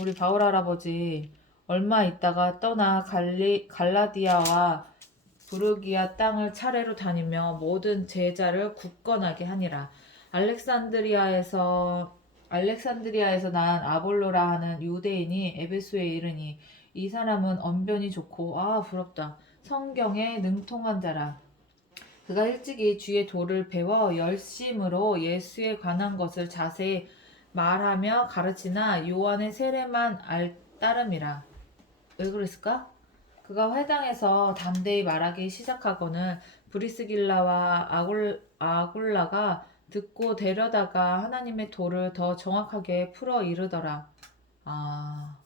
우리 바울 할아버지 얼마 있다가 떠나 갈라디아와 부르기아 땅을 차례로 다니며 모든 제자를 굳건하게 하니라. 알렉산드리아에서 난 아볼로라 하는 유대인이 에베소에 이르니 이 사람은 언변이 좋고 부럽다. 성경에 능통한 자라. 그가 일찍이 주의 도를 배워 열심으로 예수에 관한 것을 자세히 말하며 가르치나 요한의 세례만 따름이라. 왜 그랬을까? 그가 회당에서 담대히 말하기 시작하고는 브리스길라와 아굴라가 듣고 데려다가 하나님의 도를 더 정확하게 풀어 이르더라. 아,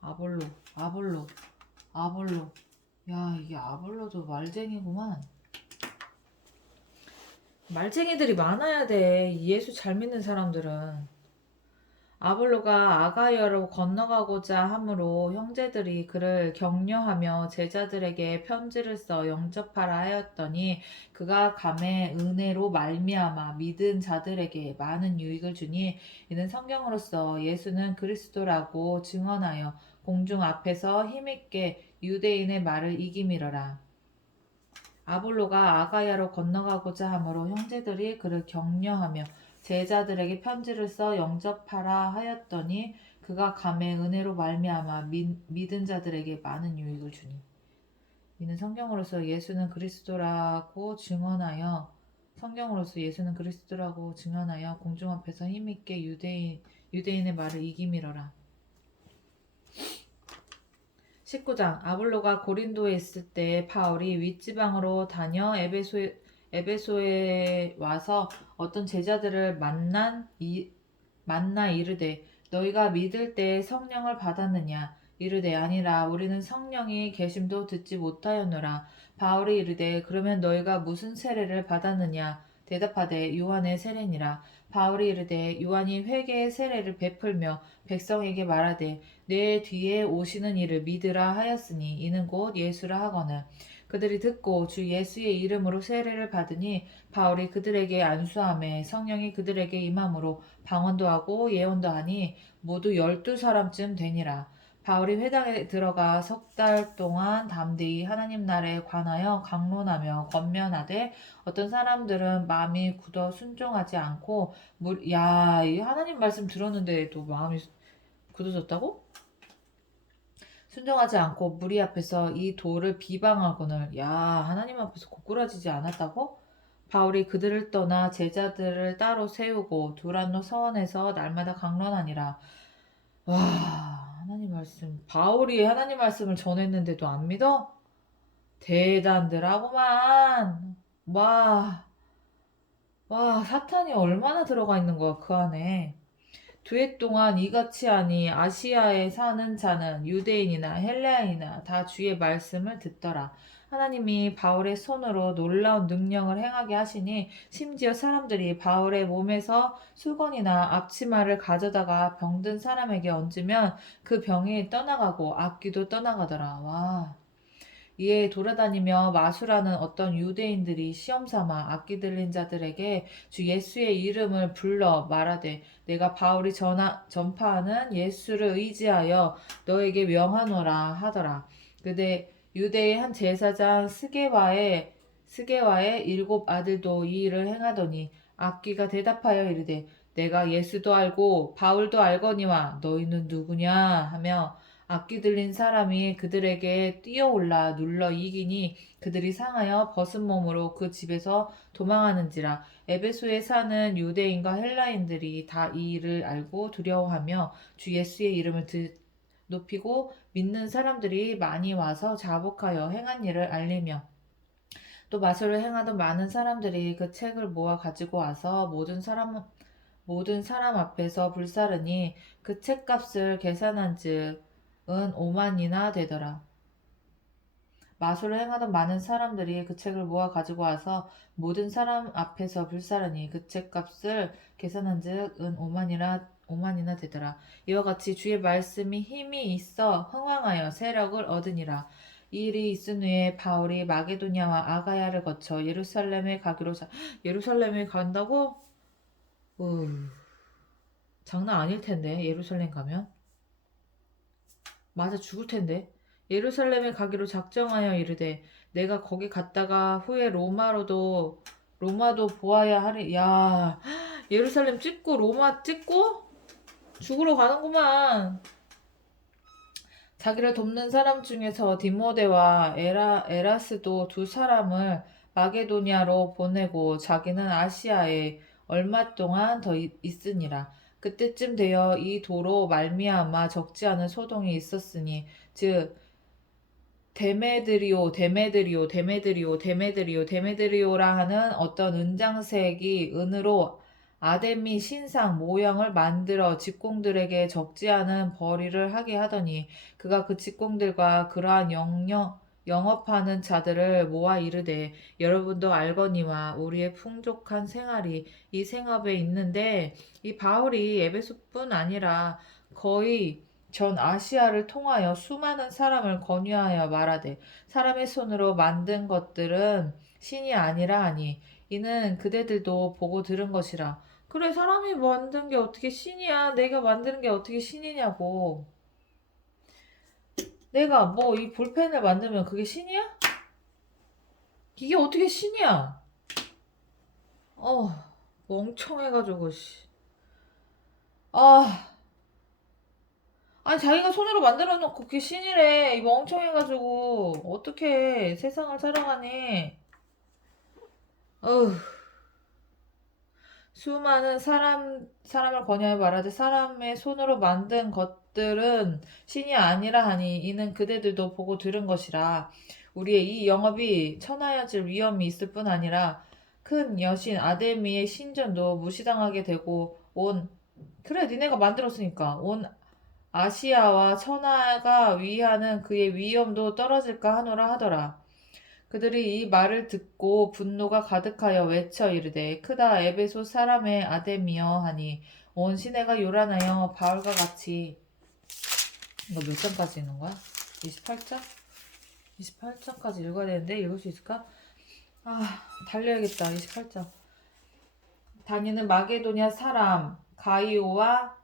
아볼로, 아볼로, 아볼로. 야, 이게 아볼로도 말쟁이구만. 말쟁이들이 많아야 돼. 예수 잘 믿는 사람들은. 아볼로가 아가야로 건너가고자 하므로 형제들이 그를 격려하며 제자들에게 편지를 써 영접하라 하였더니 그가 감에 은혜로 말미암아 믿은 자들에게 많은 유익을 주니 이는 성경으로서 예수는 그리스도라고 증언하여 공중 앞에서 힘있게 유대인의 말을 이기미러라. 아볼로가 아가야로 건너가고자 하므로 형제들이 그를 격려하며 제자들에게 편지를 써 영접하라 하였더니 그가 감의 은혜로 말미암아 믿은 자들에게 많은 유익을 주니 이는 성경으로서 예수는 그리스도라고 증언하여 공중 앞에서 힘있게 유대인의 말을 이기미러라. 19장 아볼로가 고린도에 있을 때 바울이 윗지방으로 다녀 에베소에 와서 어떤 제자들을 만나 이르되 너희가 믿을 때 성령을 받았느냐 이르되 아니라 우리는 성령이 계심도 듣지 못하였노라. 바울이 이르되 그러면 너희가 무슨 세례를 받았느냐 대답하되 요한의 세례니라. 바울이 이르되 요한이 회개의 세례를 베풀며 백성에게 말하되 내 뒤에 오시는 이를 믿으라 하였으니 이는 곧 예수라 하거늘. 그들이 듣고 주 예수의 이름으로 세례를 받으니 바울이 그들에게 안수하매 성령이 그들에게 임함으로 방언도 하고 예언도 하니 모두 12사람쯤 되니라. 바울이 회당에 들어가 석 달 동안 담대히 하나님 나라에 관하여 강론하며 권면하되 어떤 사람들은 마음이 굳어 순종하지 않고 이 하나님 말씀 들었는데도 마음이 굳어졌다고? 순종하지 않고 무리 앞에서 이 도를 비방하거늘 하나님 앞에서 고꾸라지지 않았다고? 바울이 그들을 떠나 제자들을 따로 세우고 두란노 서원에서 날마다 강론하니라. 와, 하나님 말씀. 바울이 하나님 말씀을 전했는데도 안 믿어? 대단들 하구만. 사탄이 얼마나 들어가 있는 거야, 그 안에. 두 해 동안 이같이 하니 아시아에 사는 자는 유대인이나 헬라인이나 다 주의 말씀을 듣더라. 하나님이 바울의 손으로 놀라운 능력을 행하게 하시니 심지어 사람들이 바울의 몸에서 수건이나 앞치마를 가져다가 병든 사람에게 얹으면 그 병이 떠나가고 악귀도 떠나가더라. 와. 이에 돌아다니며 마술하는 어떤 유대인들이 시험삼아 악기 들린 자들에게 주 예수의 이름을 불러 말하되 내가 바울이 전파하는 예수를 의지하여 너에게 명하노라 하더라. 그때 유대의 한 제사장 스게와의 7 아들도 이 일을 행하더니 악기가 대답하여 이르되 내가 예수도 알고 바울도 알거니와 너희는 누구냐 하며 악기 들린 사람이 그들에게 뛰어올라 눌러 이기니 그들이 상하여 벗은 몸으로 그 집에서 도망하는지라. 에베소에 사는 유대인과 헬라인들이 다 이 일을 알고 두려워하며 주 예수의 이름을 높이고 믿는 사람들이 많이 와서 자복하여 행한 일을 알리며 또 마술을 행하던 많은 사람들이 그 책을 모아 가지고 와서 모든 사람 앞에서 불사르니 그 책값을 계산한즉 은 5만이나 되더라. 마술을 행하던 많은 사람들이 그 책을 모아 가지고 와서 모든 사람 앞에서 불사르니 그 책값을 계산한즉 은 5만이나 되더라. 이와 같이 주의 말씀이 힘이 있어 흥왕하여 세력을 얻으니라. 이 일이 있은 후에 바울이 마게도냐와 아가야를 거쳐 예루살렘에 간다고? 장난 아닐 텐데 예루살렘 가면 맞아 죽을 텐데. 예루살렘에 가기로 작정하여 이르되 내가 거기 갔다가 후에 로마도 보아야 하리. 야, 예루살렘 찍고 로마 찍고 죽으러 가는구만. 자기를 돕는 사람 중에서 디모데와 에라스도 두 사람을 마게도니아로 보내고 자기는 아시아에 얼마 동안 더 있으니라. 그때쯤 되어 이 도로 말미암아 적지 않은 소동이 있었으니 즉 데메드리오라 하는 어떤 은장색이 은으로 아데미 신상 모형을 만들어 직공들에게 적지 않은 벌이를 하게 하더니 그가 그 직공들과 그러한 영업하는 자들을 모아 이르되 여러분도 알거니와 우리의 풍족한 생활이 이 생업에 있는데 이 바울이 에베소뿐 아니라 거의 전 아시아를 통하여 수많은 사람을 권유하여 말하되 사람의 손으로 만든 것들은 신이 아니라 하니 이는 그대들도 보고 들은 것이라. 그래, 사람이 만든 게 어떻게 신이야? 내가 만드는 게 어떻게 신이냐고. 내가 뭐 이 볼펜을 만들면 그게 신이야? 이게 어떻게 신이야? 어, 멍청해가지고 씨. 아, 아니 자기가 손으로 만들어 놓고 그게 신이래. 이 멍청해가지고 어떻게 세상을 살아가니? 어휴. 수많은 사람을 권하여 말하되 사람의 손으로 만든 것들은 신이 아니라 하니 이는 그대들도 보고 들은 것이라. 우리의 이 영업이 천하여질 위험이 있을 뿐 아니라 큰 여신 아데미의 신전도 무시당하게 되고 그래 니네가 만들었으니까 온 아시아와 천하가 위하는 그의 위엄도 떨어질까 하노라 하더라. 그들이 이 말을 듣고 분노가 가득하여 외쳐 이르되 크다 에베소 사람의 아데미여 하니 온 시내가 요란하여 바울과 같이 이거 몇 장까지 있는 거야? 28장? 28장까지 읽어야 되는데 읽을 수 있을까? 달려야겠다. 28장. 다니는 마게도냐 사람 가이오와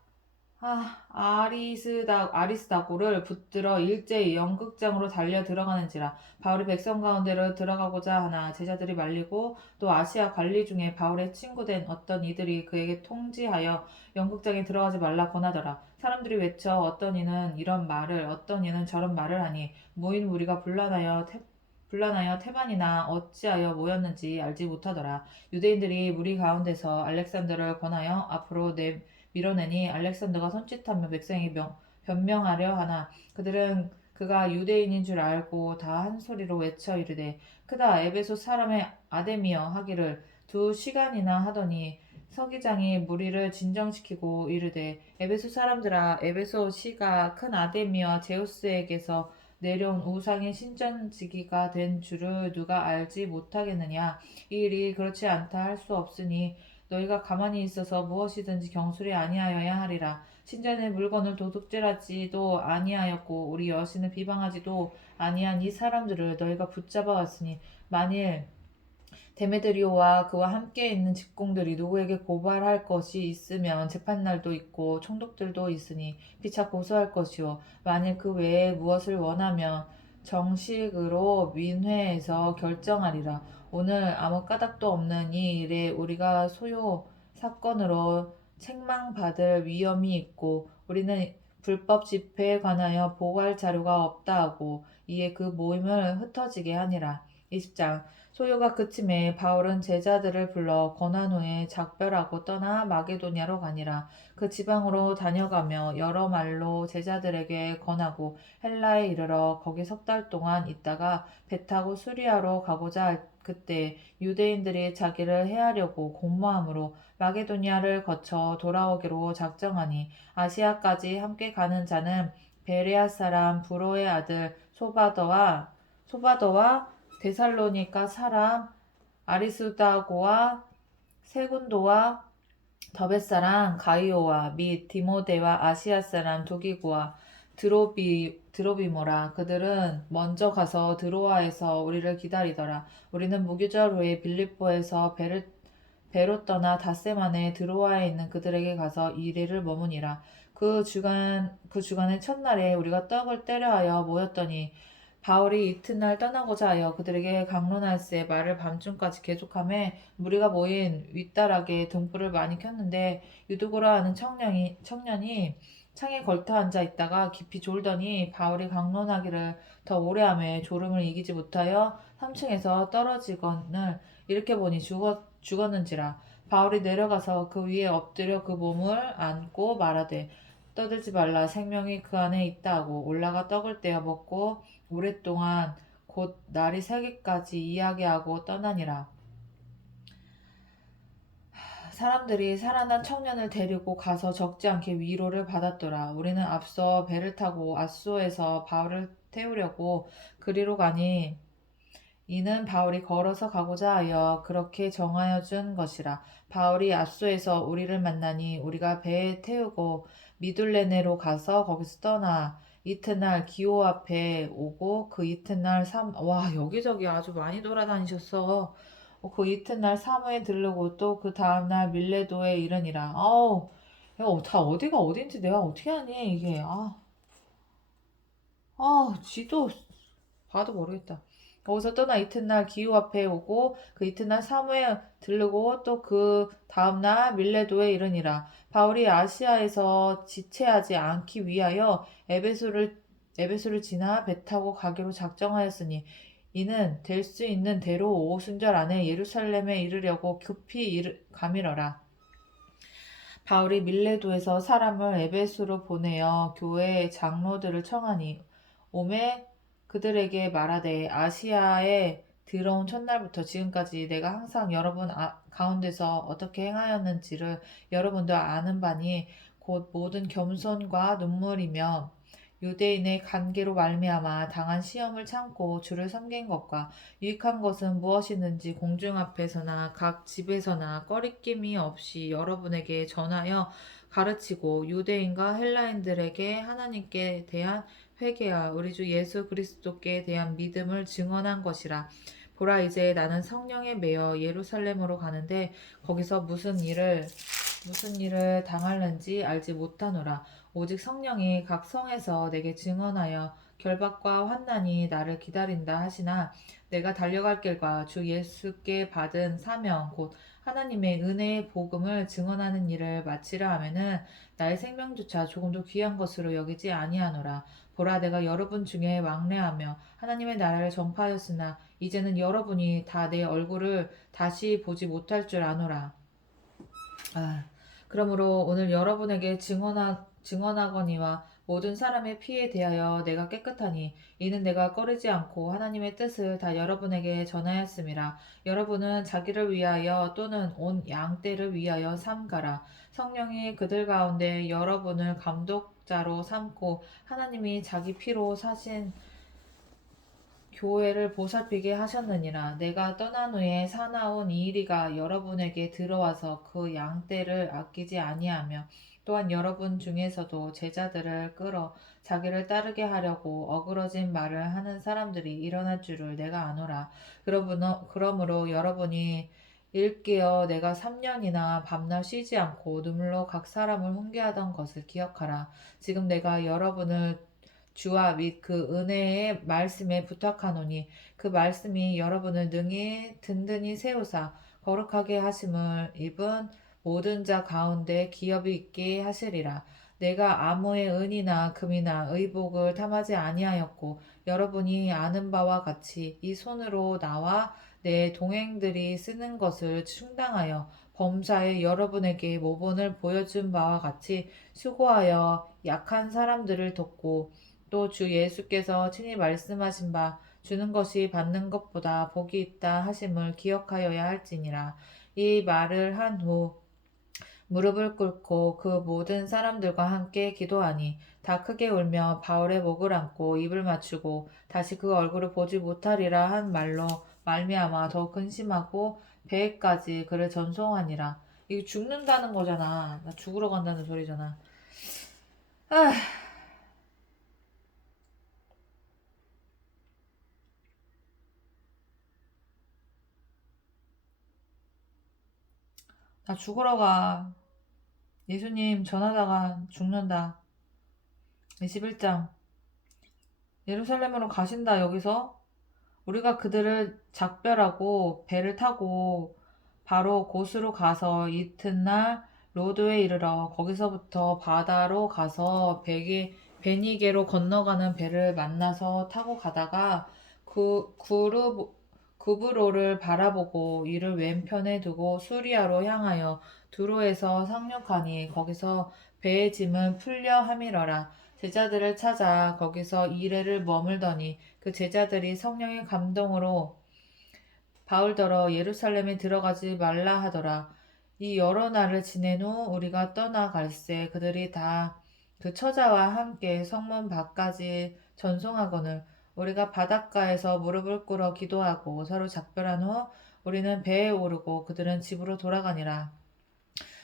아리스다고를 붙들어 일제히 연극장으로 달려 들어가는지라. 바울이 백성 가운데로 들어가고자 하나 제자들이 말리고 또 아시아 관리 중에 바울의 친구된 어떤 이들이 그에게 통지하여 연극장에 들어가지 말라 권하더라. 사람들이 외쳐 어떤 이는 이런 말을 어떤 이는 저런 말을 하니 모인 무리가 불란하여 테만이나 어찌하여 모였는지 알지 못하더라. 유대인들이 무리 가운데서 알렉산더를 권하여 앞으로 밀어내니 알렉산더가 손짓하며 백성에게 변명하려 하나 그들은 그가 유대인인 줄 알고 다 한 소리로 외쳐 이르되 크다 에베소 사람의 아데미여 하기를 2시간이나 하더니 서기장이 무리를 진정시키고 이르되 에베소 사람들아 에베소 시가 큰 아데미와 제우스에게서 내려온 우상의 신전지기가 된 줄을 누가 알지 못하겠느냐. 이 일이 그렇지 않다 할 수 없으니 너희가 가만히 있어서 무엇이든지 경솔히 아니하여야 하리라. 신전의 물건을 도둑질하지도 아니하였고 우리 여신을 비방하지도 아니한 이 사람들을 너희가 붙잡아 왔으니 만일 데메드리오와 그와 함께 있는 직공들이 누구에게 고발할 것이 있으면 재판날도 있고 총독들도 있으니 피차 고소할 것이요 만일 그 외에 무엇을 원하면 정식으로 민회에서 결정하리라. 오늘 아무 까닭도 없는 이 일에 우리가 소요 사건으로 책망받을 위험이 있고 우리는 불법 집회에 관하여 보고할 자료가 없다 하고 이에 그 모임을 흩어지게 하니라. 20장 소요가 그침에 바울은 제자들을 불러 권한 후에 작별하고 떠나 마게도냐로 가니라. 그 지방으로 다녀가며 여러 말로 제자들에게 권하고 헬라에 이르러 거기 3달 동안 있다가 배 타고 수리아로 가고자 할 그때 유대인들이 자기를 해하려고 공모함으로 마게도냐를 거쳐 돌아오기로 작정하니 아시아까지 함께 가는 자는 베레아 사람 브로의 아들 소바더와 데살로니가 사람 아리수다고와 세군도와 더벳 사람 가이오와 및 디모데와 아시아 사람 두기고와 드로비모라. 그들은 먼저 가서 드로아에서 우리를 기다리더라. 우리는 무교절 후에 빌립보에서 배로 떠나 닷새 만에 드로아에 있는 그들에게 가서 이래를 머무니라. 그 주간의 첫날에 우리가 떡을 때려 하여 모였더니 바울이 이튿날 떠나고자 하여 그들에게 강론할세 말을 밤중까지 계속하며 무리가 모인 윗다락에 등불을 많이 켰는데 유두고라 하는 청년이 창에 걸터 앉아 있다가 깊이 졸더니 바울이 강론하기를 더 오래하며 졸음을 이기지 못하여 3층에서 떨어지거늘 이렇게 보니 죽었는지라. 바울이 내려가서 그 위에 엎드려 그 몸을 안고 말하되 떠들지 말라, 생명이 그 안에 있다 하고 올라가 떡을 떼어 먹고 오랫동안 곧 날이 새기까지 이야기하고 떠나니라. 사람들이 살아난 청년을 데리고 가서 적지 않게 위로를 받았더라. 우리는 앞서 배를 타고 앗소에서 바울을 태우려고 그리로 가니 이는 바울이 걸어서 가고자 하여 그렇게 정하여 준 것이라. 바울이 앗소에서 우리를 만나니 우리가 배에 태우고 미둘레네로 가서 거기서 떠나 이튿날 기오 앞에 오고 그 이튿날 와, 여기저기 아주 많이 돌아다니셨어. 그 이튿날 사무에 들르고 또 그 다음날 밀레도에 이르니라. 아우, 야, 다 어디가 어딘지 내가 어떻게 하니 이게. 지도 봐도 모르겠다. 거기서 떠나 이튿날 기후 앞에 오고 그 이튿날 사무에 들르고 또 그 다음날 밀레도에 이르니라. 바울이 아시아에서 지체하지 않기 위하여 에베소를 지나 배 타고 가기로 작정하였으니 이는 될 수 있는 대로 오순절 안에 예루살렘에 이르려고 급히 가밀어라. 바울이 밀레도에서 사람을 에베소로 보내어 교회 장로들을 청하니 오매 그들에게 말하되 아시아에 들어온 첫날부터 지금까지 내가 항상 여러분 가운데서 어떻게 행하였는지를 여러분도 아는 바니 곧 모든 겸손과 눈물이며 유대인의 관계로 말미암아 당한 시험을 참고 주를 섬긴 것과 유익한 것은 무엇이든지 공중 앞에서나 각 집에서나 꺼리낌이 없이 여러분에게 전하여 가르치고 유대인과 헬라인들에게 하나님께 대한 회개와 우리 주 예수 그리스도께 대한 믿음을 증언한 것이라. 보라, 이제 나는 성령에 매여 예루살렘으로 가는데 거기서 무슨 일을 당할는지 알지 못하노라. 오직 성령이 각 성에서 내게 증언하여 결박과 환난이 나를 기다린다 하시나 내가 달려갈 길과 주 예수께 받은 사명 곧 하나님의 은혜의 복음을 증언하는 일을 마치려 하면은 나의 생명조차 조금도 귀한 것으로 여기지 아니하노라. 보라, 내가 여러분 중에 왕래하며 하나님의 나라를 전파하였으나 이제는 여러분이 다 내 얼굴을 다시 보지 못할 줄 아노라. 그러므로 오늘 여러분에게 증언하거니와 모든 사람의 피에 대하여 내가 깨끗하니 이는 내가 꺼리지 않고 하나님의 뜻을 다 여러분에게 전하였음이라. 여러분은 자기를 위하여 또는 온 양떼를 위하여 삼가라. 성령이 그들 가운데 여러분을 감독자로 삼고 하나님이 자기 피로 사신 교회를 보살피게 하셨느니라. 내가 떠난 후에 사나운 이 일이가 여러분에게 들어와서 그 양떼를 아끼지 아니하며 또한 여러분 중에서도 제자들을 끌어 자기를 따르게 하려고 어그러진 말을 하는 사람들이 일어날 줄을 내가 아노라. 그러므로 여러분이 일깨어 내가 3년이나 밤낮 쉬지 않고 눈물로 각 사람을 훈계하던 것을 기억하라. 지금 내가 여러분을 주와 및 그 은혜의 말씀에 부탁하노니 그 말씀이 여러분을 능히 든든히 세우사 거룩하게 하심을 입은 모든 자 가운데 기업이 있게 하시리라. 내가 아무의 은이나 금이나 의복을 탐하지 아니하였고 여러분이 아는 바와 같이 이 손으로 나와 내 동행들이 쓰는 것을 충당하여 범사에 여러분에게 모본을 보여준 바와 같이 수고하여 약한 사람들을 돕고 또 주 예수께서 친히 말씀하신 바 주는 것이 받는 것보다 복이 있다 하심을 기억하여야 할지니라. 이 말을 한 후 무릎을 꿇고 그 모든 사람들과 함께 기도하니 다 크게 울며 바울의 목을 안고 입을 맞추고 다시 그 얼굴을 보지 못하리라 한 말로 말미암아 더 근심하고 배에까지 그를 전송하니라. 이거 죽는다는 거잖아. 나 죽으러 간다는 소리잖아. 아, 나 죽으러 가. 예수님 전하다가 죽는다. 21장. 예루살렘으로 가신다. 여기서 우리가 그들을 작별하고 배를 타고 바로 곳으로 가서 이튿날 로드에 이르러 거기서부터 바다로 가서 베니게로 건너가는 배를 만나서 타고 가다가 구브로를 바라보고 이를 왼편에 두고 수리아로 향하여 두로에서 상륙하니 거기서 배의 짐은 풀려 함이러라. 제자들을 찾아 거기서 이레를 머물더니 그 제자들이 성령의 감동으로 바울더러 예루살렘에 들어가지 말라 하더라. 이 여러 날을 지낸 후 우리가 떠나갈새 그들이 다 그 처자와 함께 성문 밖까지 전송하거늘 우리가 바닷가에서 무릎을 꿇어 기도하고 서로 작별한 후 우리는 배에 오르고 그들은 집으로 돌아가니라.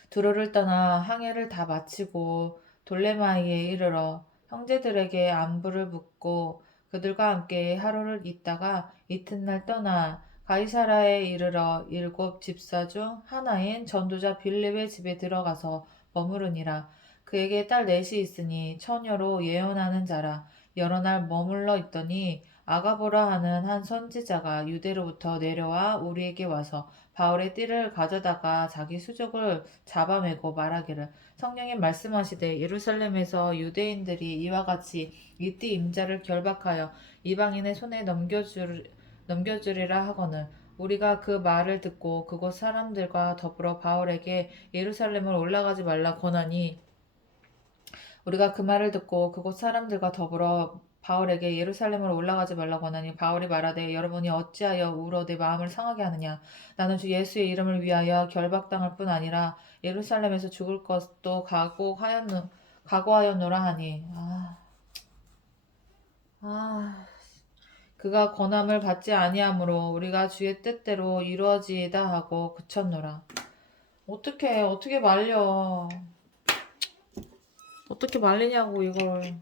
두로를 떠나 항해를 다 마치고 돌레마이에 이르러 형제들에게 안부를 묻고 그들과 함께 하루를 있다가 이튿날 떠나 가이사라에 이르러 7 집사 중 하나인 전도자 빌립의 집에 들어가서 머무르니라. 그에게 딸 넷이 있으니 처녀로 예언하는 자라. 여러 날 머물러 있더니 아가보라 하는 한 선지자가 유대로부터 내려와 우리에게 와서 바울의 띠를 가져다가 자기 수족을 잡아매고 말하기를 성령이 말씀하시되 예루살렘에서 유대인들이 이와 같이 이 띠 임자를 결박하여 이방인의 손에 넘겨주리라 하거늘 우리가 그 말을 듣고 그곳 사람들과 더불어 바울에게 예루살렘을 올라가지 말라 권하니 우리가 그 말을 듣고 그곳 사람들과 더불어 바울에게 예루살렘으로 올라가지 말라고 하나니 바울이 말하되 여러분이 어찌하여 울어 내 마음을 상하게 하느냐 나는 주 예수의 이름을 위하여 결박당할 뿐 아니라 예루살렘에서 죽을 것도 각오하였노라 하니 그가 권함을 받지 아니하므로 우리가 주의 뜻대로 이루어지이다 하고 그쳤노라. 어떻게 말려. 어떻게 말리냐고 이걸.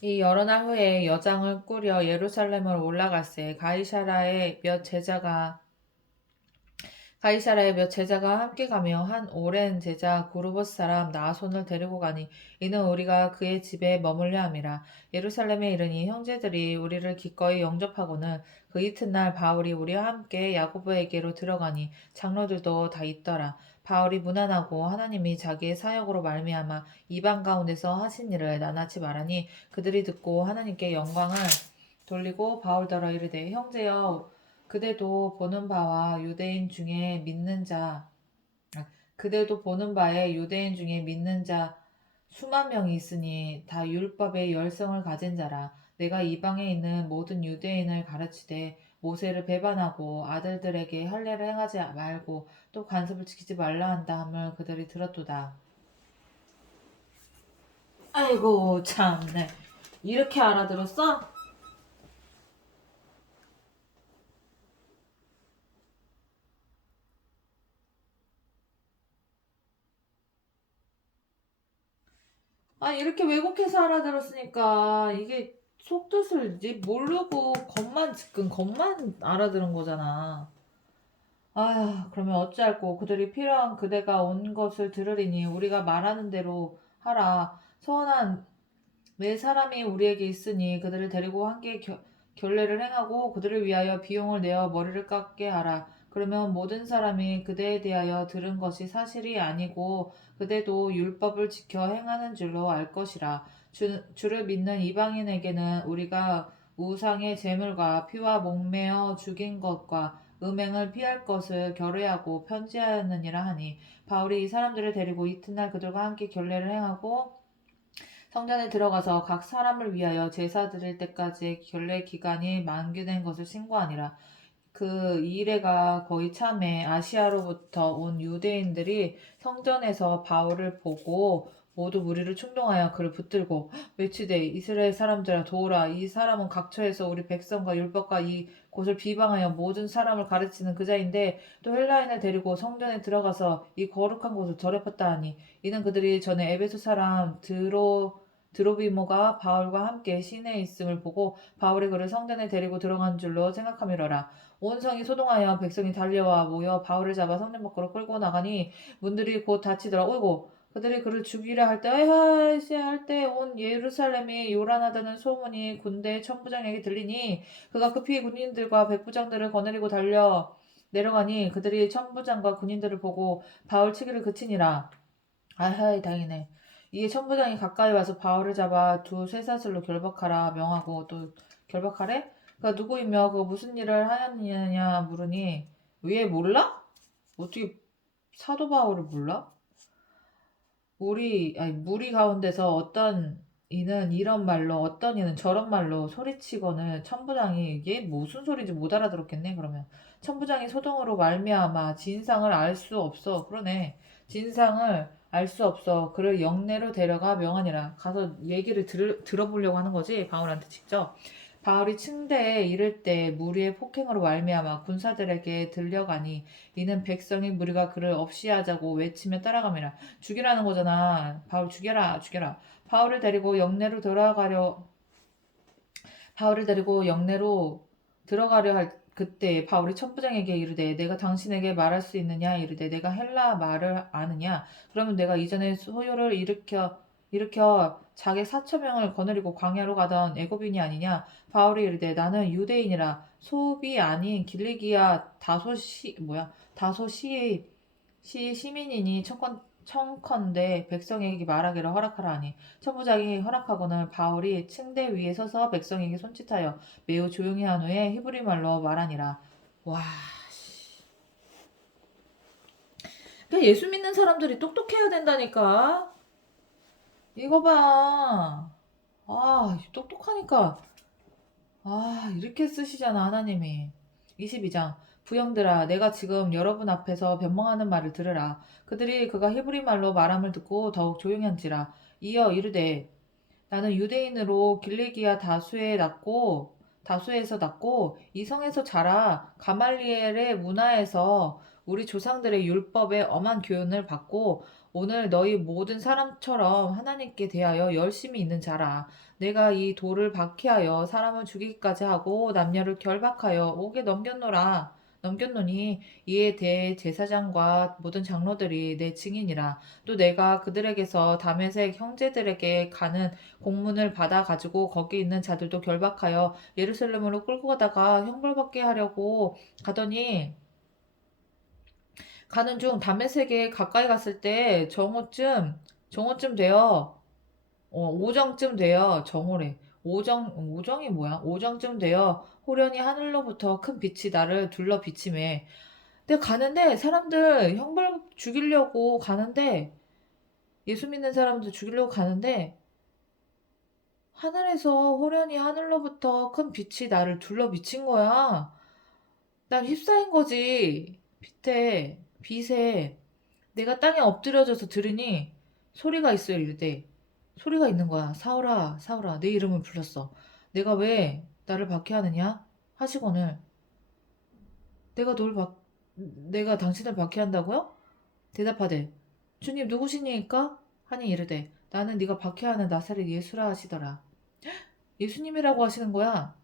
이 여러 날 후에 여장을 꾸려 예루살렘으로 올라갈새 가이사라의 몇 제자가 함께 가며 한 오랜 제자 구르봇 사람 나손을 데리고 가니 이는 우리가 그의 집에 머물려 함이라. 예루살렘에 이르니 형제들이 우리를 기꺼이 영접하고는 그 이튿날 바울이 우리와 함께 야고보에게로 들어가니 장로들도 다 있더라. 바울이 무난하고 하나님이 자기의 사역으로 말미암아 이방 가운데서 하신 일을 나나치 말하니 그들이 듣고 하나님께 영광을 돌리고 바울더러 이르되 형제여 그대도 보는 바와 유대인 중에 믿는 자 그대도 보는 바에 유대인 중에 믿는 자 수만 명이 있으니 다 율법의 열성을 가진 자라. 내가 이방에 있는 모든 유대인을 가르치되 모세를 배반하고 아들들에게 할례를 행하지 말고 또 관습을 지키지 말라 한다 함을 그들이 들었도다. 아이고 참네. 이렇게 알아들었어? 이렇게 왜곡해서 알아들었으니까 이게 속뜻을 이제 모르고 겉만 알아들은 거잖아. 그러면 어찌할꼬 그들이 필요한 그대가 온 것을 들으리니 우리가 말하는 대로 하라. 서원한 네 사람이 우리에게 있으니 그들을 데리고 함께 결례를 행하고 그들을 위하여 비용을 내어 머리를 깎게 하라. 그러면 모든 사람이 그대에 대하여 들은 것이 사실이 아니고 그대도 율법을 지켜 행하는 줄로 알 것이라. 주를 믿는 이방인에게는 우리가 우상의 제물과 피와 목매어 죽인 것과 음행을 피할 것을 결의하고 편지하였느니라 하니 바울이 이 사람들을 데리고 이튿날 그들과 함께 결례를 행하고 성전에 들어가서 각 사람을 위하여 제사 드릴 때까지의 결례 기간이 만기된 것을 신고하니라. 그 이래가 거의 참에 아시아로부터 온 유대인들이 성전에서 바울을 보고 모두 무리를 충동하여 그를 붙들고 외치되 이스라엘 사람들아 도우라. 이 사람은 각처에서 우리 백성과 율법과 이 곳을 비방하여 모든 사람을 가르치는 그자인데 또 헬라인을 데리고 성전에 들어가서 이 거룩한 곳을 더럽혔다 하니 이는 그들이 전에 에베소 사람 드로비모가 바울과 함께 시내에 있음을 보고 바울이 그를 성전에 데리고 들어간 줄로 생각함이러라. 온 성이 소동하여 백성이 달려와 모여 바울을 잡아 성전 밖으로 끌고 나가니 문들이 곧 닫히더라. 어이고 그들이 그를 죽이려 할 때 아이하이시 할 때 온 예루살렘이 요란하다는 소문이 군대 천부장에게 들리니 그가 급히 군인들과 백부장들을 거느리고 달려 내려가니 그들이 천부장과 군인들을 보고 바울 치기를 그치니라. 아하이 다행이네. 이에 천부장이 가까이 와서 바울을 잡아 두 쇠사슬로 결박하라 명하고 또 결박하래? 그가 누구이며 그 무슨 일을 하였느냐 물으니 왜 몰라? 어떻게 사도 바울을 몰라? 무리 가운데서 어떤 이는 이런 말로 어떤 이는 저런 말로 소리치고는 천부장이 얘 무슨 소리인지 못 알아들었겠네. 그러면 천부장이 소동으로 말미암아 진상을 알 수 없어. 그러네. 진상을 알 수 없어. 그를 영내로 데려가 명하니라. 가서 얘기를 들어보려고 하는 거지. 바울한테 직접. 바울이 층대에 이를 때 무리의 폭행으로 말미암아 군사들에게 들려가니 이는 백성의 무리가 그를 없이하자고 외치며 따라가미라. 죽이라는 거잖아. 바울 죽여라, 죽여라. 바울을 데리고 영내로 들어가려 할 그때 바울이 천부장에게 이르되 내가 당신에게 말할 수 있느냐 이르되 내가 헬라 말을 아느냐 그러면 내가 이전에 소요를 일으켜 자객 4,000명을 거느리고 광야로 가던 애굽인이 아니냐 바울이 이르되 나는 유대인이라 소읍이 아닌 길리기아 다소시 시민이니 청컨대 백성에게 말하기를 허락하라 하니 천부장이 허락하고는 바울이 층대 위에 서서 백성에게 손짓하여 매우 조용히 한 후에 히브리 말로 말하니라. 와, 그냥 예수 믿는 사람들이 똑똑해야 된다니까. 이거 봐. 아, 똑똑하니까. 아, 이렇게 쓰시잖아, 하나님이. 22장. 부형들아, 내가 지금 여러분 앞에서 변명하는 말을 들으라. 그들이 그가 히브리 말로 말함을 듣고 더욱 조용히 한지라. 이어 이르되, 나는 유대인으로 길리기아 다수에서 났고, 이 성에서 자라 가말리엘의 문화에서 우리 조상들의 율법에 엄한 교훈을 받고, 오늘 너희 모든 사람처럼 하나님께 대하여 열심히 있는 자라. 내가 이 돌을 박해하여 사람을 죽이기까지 하고 남녀를 결박하여 옥에 넘겼노니 이에 대해 제사장과 모든 장로들이 내 증인이라. 또 내가 그들에게서 다메섹 형제들에게 가는 공문을 받아 가지고 거기 있는 자들도 결박하여 예루살렘으로 끌고 가다가 형벌받게 하려고 가는 중 다메섹에 가까이 갔을 때 정오쯤 되어 오정쯤 되어 정오래. 오정이 뭐야? 오정쯤 되어 호련히 하늘로부터 큰 빛이 나를 둘러 비치매. 내가 가는데 사람들 형벌 죽이려고 가는데 예수 믿는 사람들 죽이려고 가는데 하늘에서 호련히 하늘로부터 큰 빛이 나를 둘러 비친 거야. 난 휩싸인 거지. 빛에. 내가 땅에 엎드려져서 들으니 소리가 있어요, 이르되. 소리가 있는 거야. 사울아, 사울아, 내 이름을 불렀어. 내가 왜 나를 박해하느냐? 하시거늘 내가 내가 당신을 박해한다고요? 대답하되 주님 누구시니까? 하니 이르되 나는 네가 박해하는 나사렛 예수라 하시더라. 예수님이라고 하시는 거야.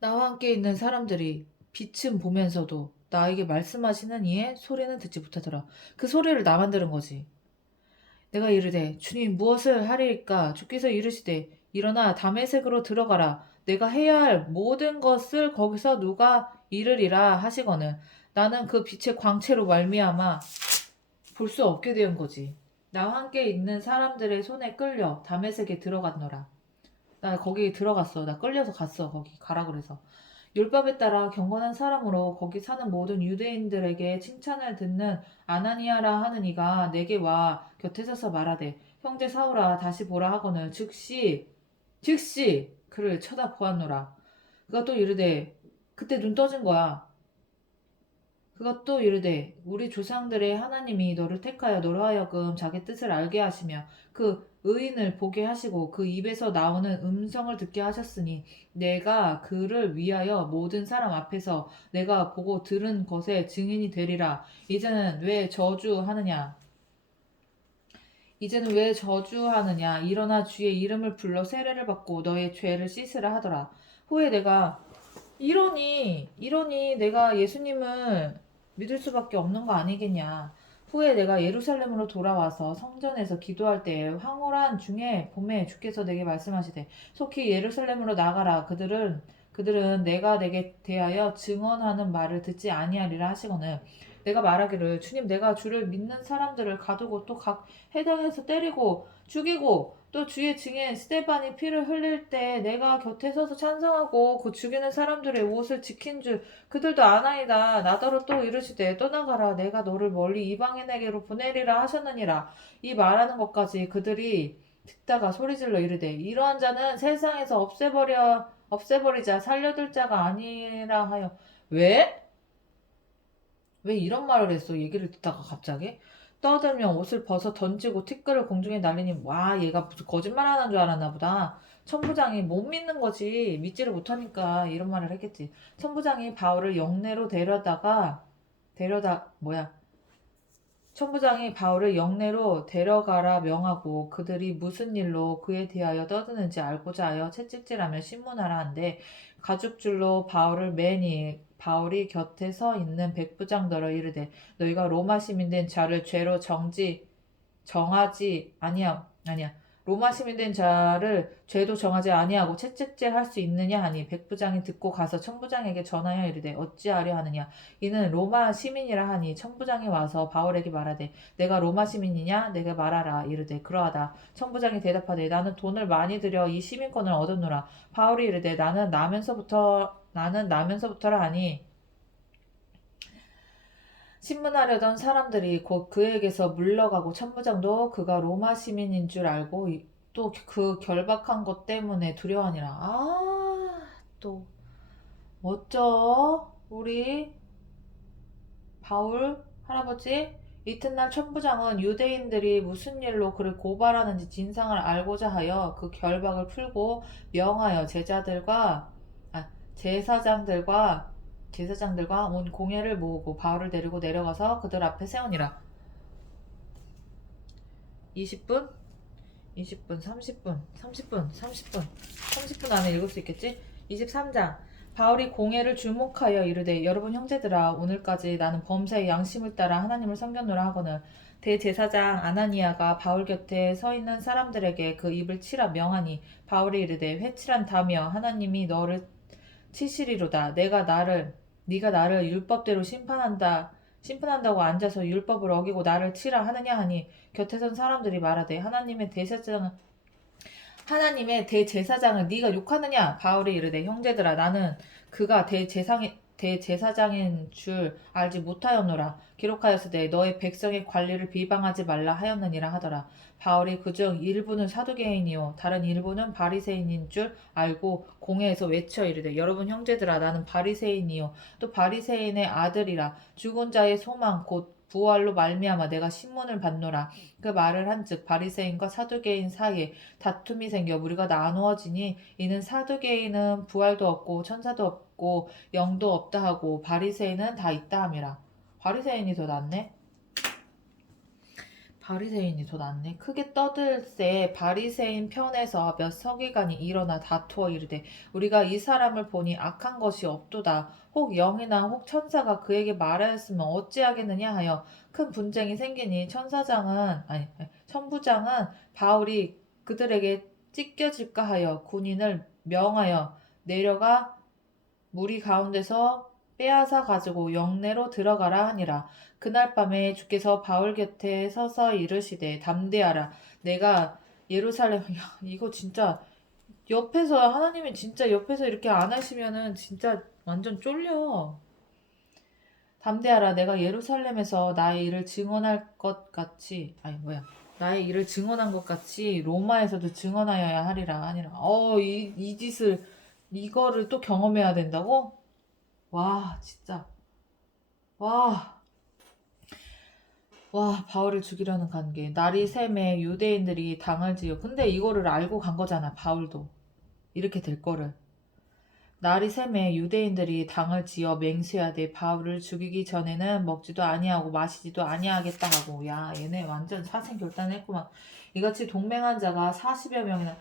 나와 함께 있는 사람들이 빛은 보면서도 나에게 말씀하시는 이의 소리는 듣지 못하더라. 그 소리를 나만 들은 거지. 내가 이르되 주님 무엇을 하리이까? 주께서 이르시되 일어나 다메섹으로 들어가라. 내가 해야 할 모든 것을 거기서 누가 이르리라 하시거늘 나는 그 빛의 광채로 말미암아 볼 수 없게 된 거지. 나와 함께 있는 사람들의 손에 끌려 다메섹에 들어갔노라. 나 거기 들어갔어. 나 끌려서 갔어. 거기 가라 그래서. 율법에 따라 경건한 사람으로 거기 사는 모든 유대인들에게 칭찬을 듣는 아나니아라 하는 이가 내게 와 곁에 서서 말하되 형제 사울아 다시 보라 하고는 즉시 그를 쳐다보았노라. 그가 또 이르되 그때 눈 떠진 거야. 그가 또 이르되 우리 조상들의 하나님이 너를 택하여 너로 하여금 자기 뜻을 알게 하시며 그 의인을 보게 하시고 그 입에서 나오는 음성을 듣게 하셨으니 내가 그를 위하여 모든 사람 앞에서 내가 보고 들은 것의 증인이 되리라. 이제는 왜 저주하느냐 일어나 주의 이름을 불러 세례를 받고 너의 죄를 씻으라 하더라. 후에 내가 이러니 내가 예수님을 믿을 수밖에 없는 거 아니겠냐. 후에 내가 예루살렘으로 돌아와서 성전에서 기도할 때에 황홀한 중에 봄에 주께서 내게 말씀하시되 속히 예루살렘으로 나가라. 그들은 내가 내게 대하여 증언하는 말을 듣지 아니하리라 하시거늘 내가 말하기를 주님 내가 주를 믿는 사람들을 가두고 또 각 해당에서 때리고 죽이고 또 주의 증인 스데반이 피를 흘릴 때 내가 곁에 서서 찬성하고 그 죽이는 사람들의 옷을 지킨 줄 그들도 아나이다. 나더러 또 이르시되 떠나가라. 내가 너를 멀리 이방인에게로 보내리라 하셨느니라. 이 말하는 것까지 그들이 듣다가 소리질러 이르되 이러한 자는 세상에서 없애버리자 살려둘 자가 아니라 하여 왜? 왜 이런 말을 했어? 얘기를 듣다가 갑자기 떠들며 옷을 벗어 던지고 티끌을 공중에 날리니 와 얘가 무슨 거짓말 하는 줄 알았나 보다. 천부장이 못 믿는 거지. 믿지를 못하니까 이런 말을 했겠지. 천부장이 바울을 영내로 천부장이 바울을 영내로 데려가라 명하고 그들이 무슨 일로 그에 대하여 떠드는지 알고자 하여 채찍질하며 신문하라 한데 가죽줄로 바울을 매니 바울이 곁에 서 있는 백부장더러 이르되 너희가 로마 시민 된 자를 죄로 정하지 아니야 로마 시민 된 자를 죄도 정하지 아니하고 채찍질 할 수 있느냐 하니 백부장이 듣고 가서 천부장에게 전하여 이르되 어찌하려 하느냐 이는 로마 시민이라 하니 천부장이 와서 바울에게 말하되 내가 로마 시민이냐 내가 말하라 이르되 그러하다 천부장이 대답하되 나는 돈을 많이 들여 이 시민권을 얻었노라 바울이 이르되 나는 나면서부터라 하니 신문하려던 사람들이 곧 그에게서 물러가고 천부장도 그가 로마 시민인 줄 알고 또 그 결박한 것 때문에 두려워하니라. 또 멋져 우리 바울 할아버지. 이튿날 천부장은 유대인들이 무슨 일로 그를 고발하는지 진상을 알고자 하여 그 결박을 풀고 명하여 제사장들과 온 공회를 모으고 바울을 데리고 내려가서 그들 앞에 세우니라. 20분? 20분, 30분 안에 읽을 수 있겠지? 23장. 바울이 공회를 주목하여 이르되 여러분 형제들아 오늘까지 나는 범사의 양심을 따라 하나님을 섬겼노라 하거늘 대제사장 아나니아가 바울 곁에 서 있는 사람들에게 그 입을 치라 명하니 바울이 이르되 회칠한다며 하나님이 너를 치시리로다. 네가 나를 율법대로 심판한다고 앉아서 율법을 어기고 나를 치라 하느냐 하니 곁에 선 사람들이 말하되 하나님의 대제사장을 네가 욕하느냐? 바울이 이르되 형제들아 나는 그가 대제사장인 줄 알지 못하였노라. 기록하였으되 너의 백성의 관리를 비방하지 말라 하였느니라 하더라. 바울이 그중 일부는 사두개인이요 다른 일부는 바리새인인 줄 알고 공회에서 외쳐 이르되 여러분 형제들아 나는 바리새인이요 또 바리새인의 아들이라 죽은 자의 소망 곧 부활로 말미암아 내가 신문을 받노라. 그 말을 한즉 바리새인과 사두개인 사이에 다툼이 생겨 우리가 나누어지니 이는 사두개인은 부활도 없고 천사도 없고 영도 없다 하고 바리새인은 다 있다 함이라. 바리새인이 더 낫네. 크게 떠들새 바리새인 편에서 몇 서기관이 일어나 다투어 이르되 우리가 이 사람을 보니 악한 것이 없도다. 혹 영이나 혹 천사가 그에게 말하였으면 어찌하겠느냐 하여 큰 분쟁이 생기니 천부장은 바울이 그들에게 찢겨질까 하여 군인을 명하여 내려가 무리 가운데서 빼앗아 가지고 영내로 들어가라 하니라. 그날 밤에 주께서 바울 곁에 서서 이르시되 담대하라. 내가 예루살렘 이거 진짜 하나님이 진짜 옆에서 이렇게 안 하시면은 진짜 완전 쫄려. 담대하라. 내가 예루살렘에서 나의 일을 증언한 것 같이 로마에서도 증언하여야 하리라 하니라. 이 짓을 이거를 또 경험해야 된다고? 와 진짜 바울을 죽이려는 관계 날이 샘에 유대인들이 당을 지어 근데 이거를 알고 간 거잖아. 바울도 이렇게 될 거를 날이 샘에 유대인들이 당을 지어 맹세하되 바울을 죽이기 전에는 먹지도 아니하고 마시지도 아니하겠다 하고 얘네 완전 사생결단했구만. 이같이 동맹한 자가 40여 명이나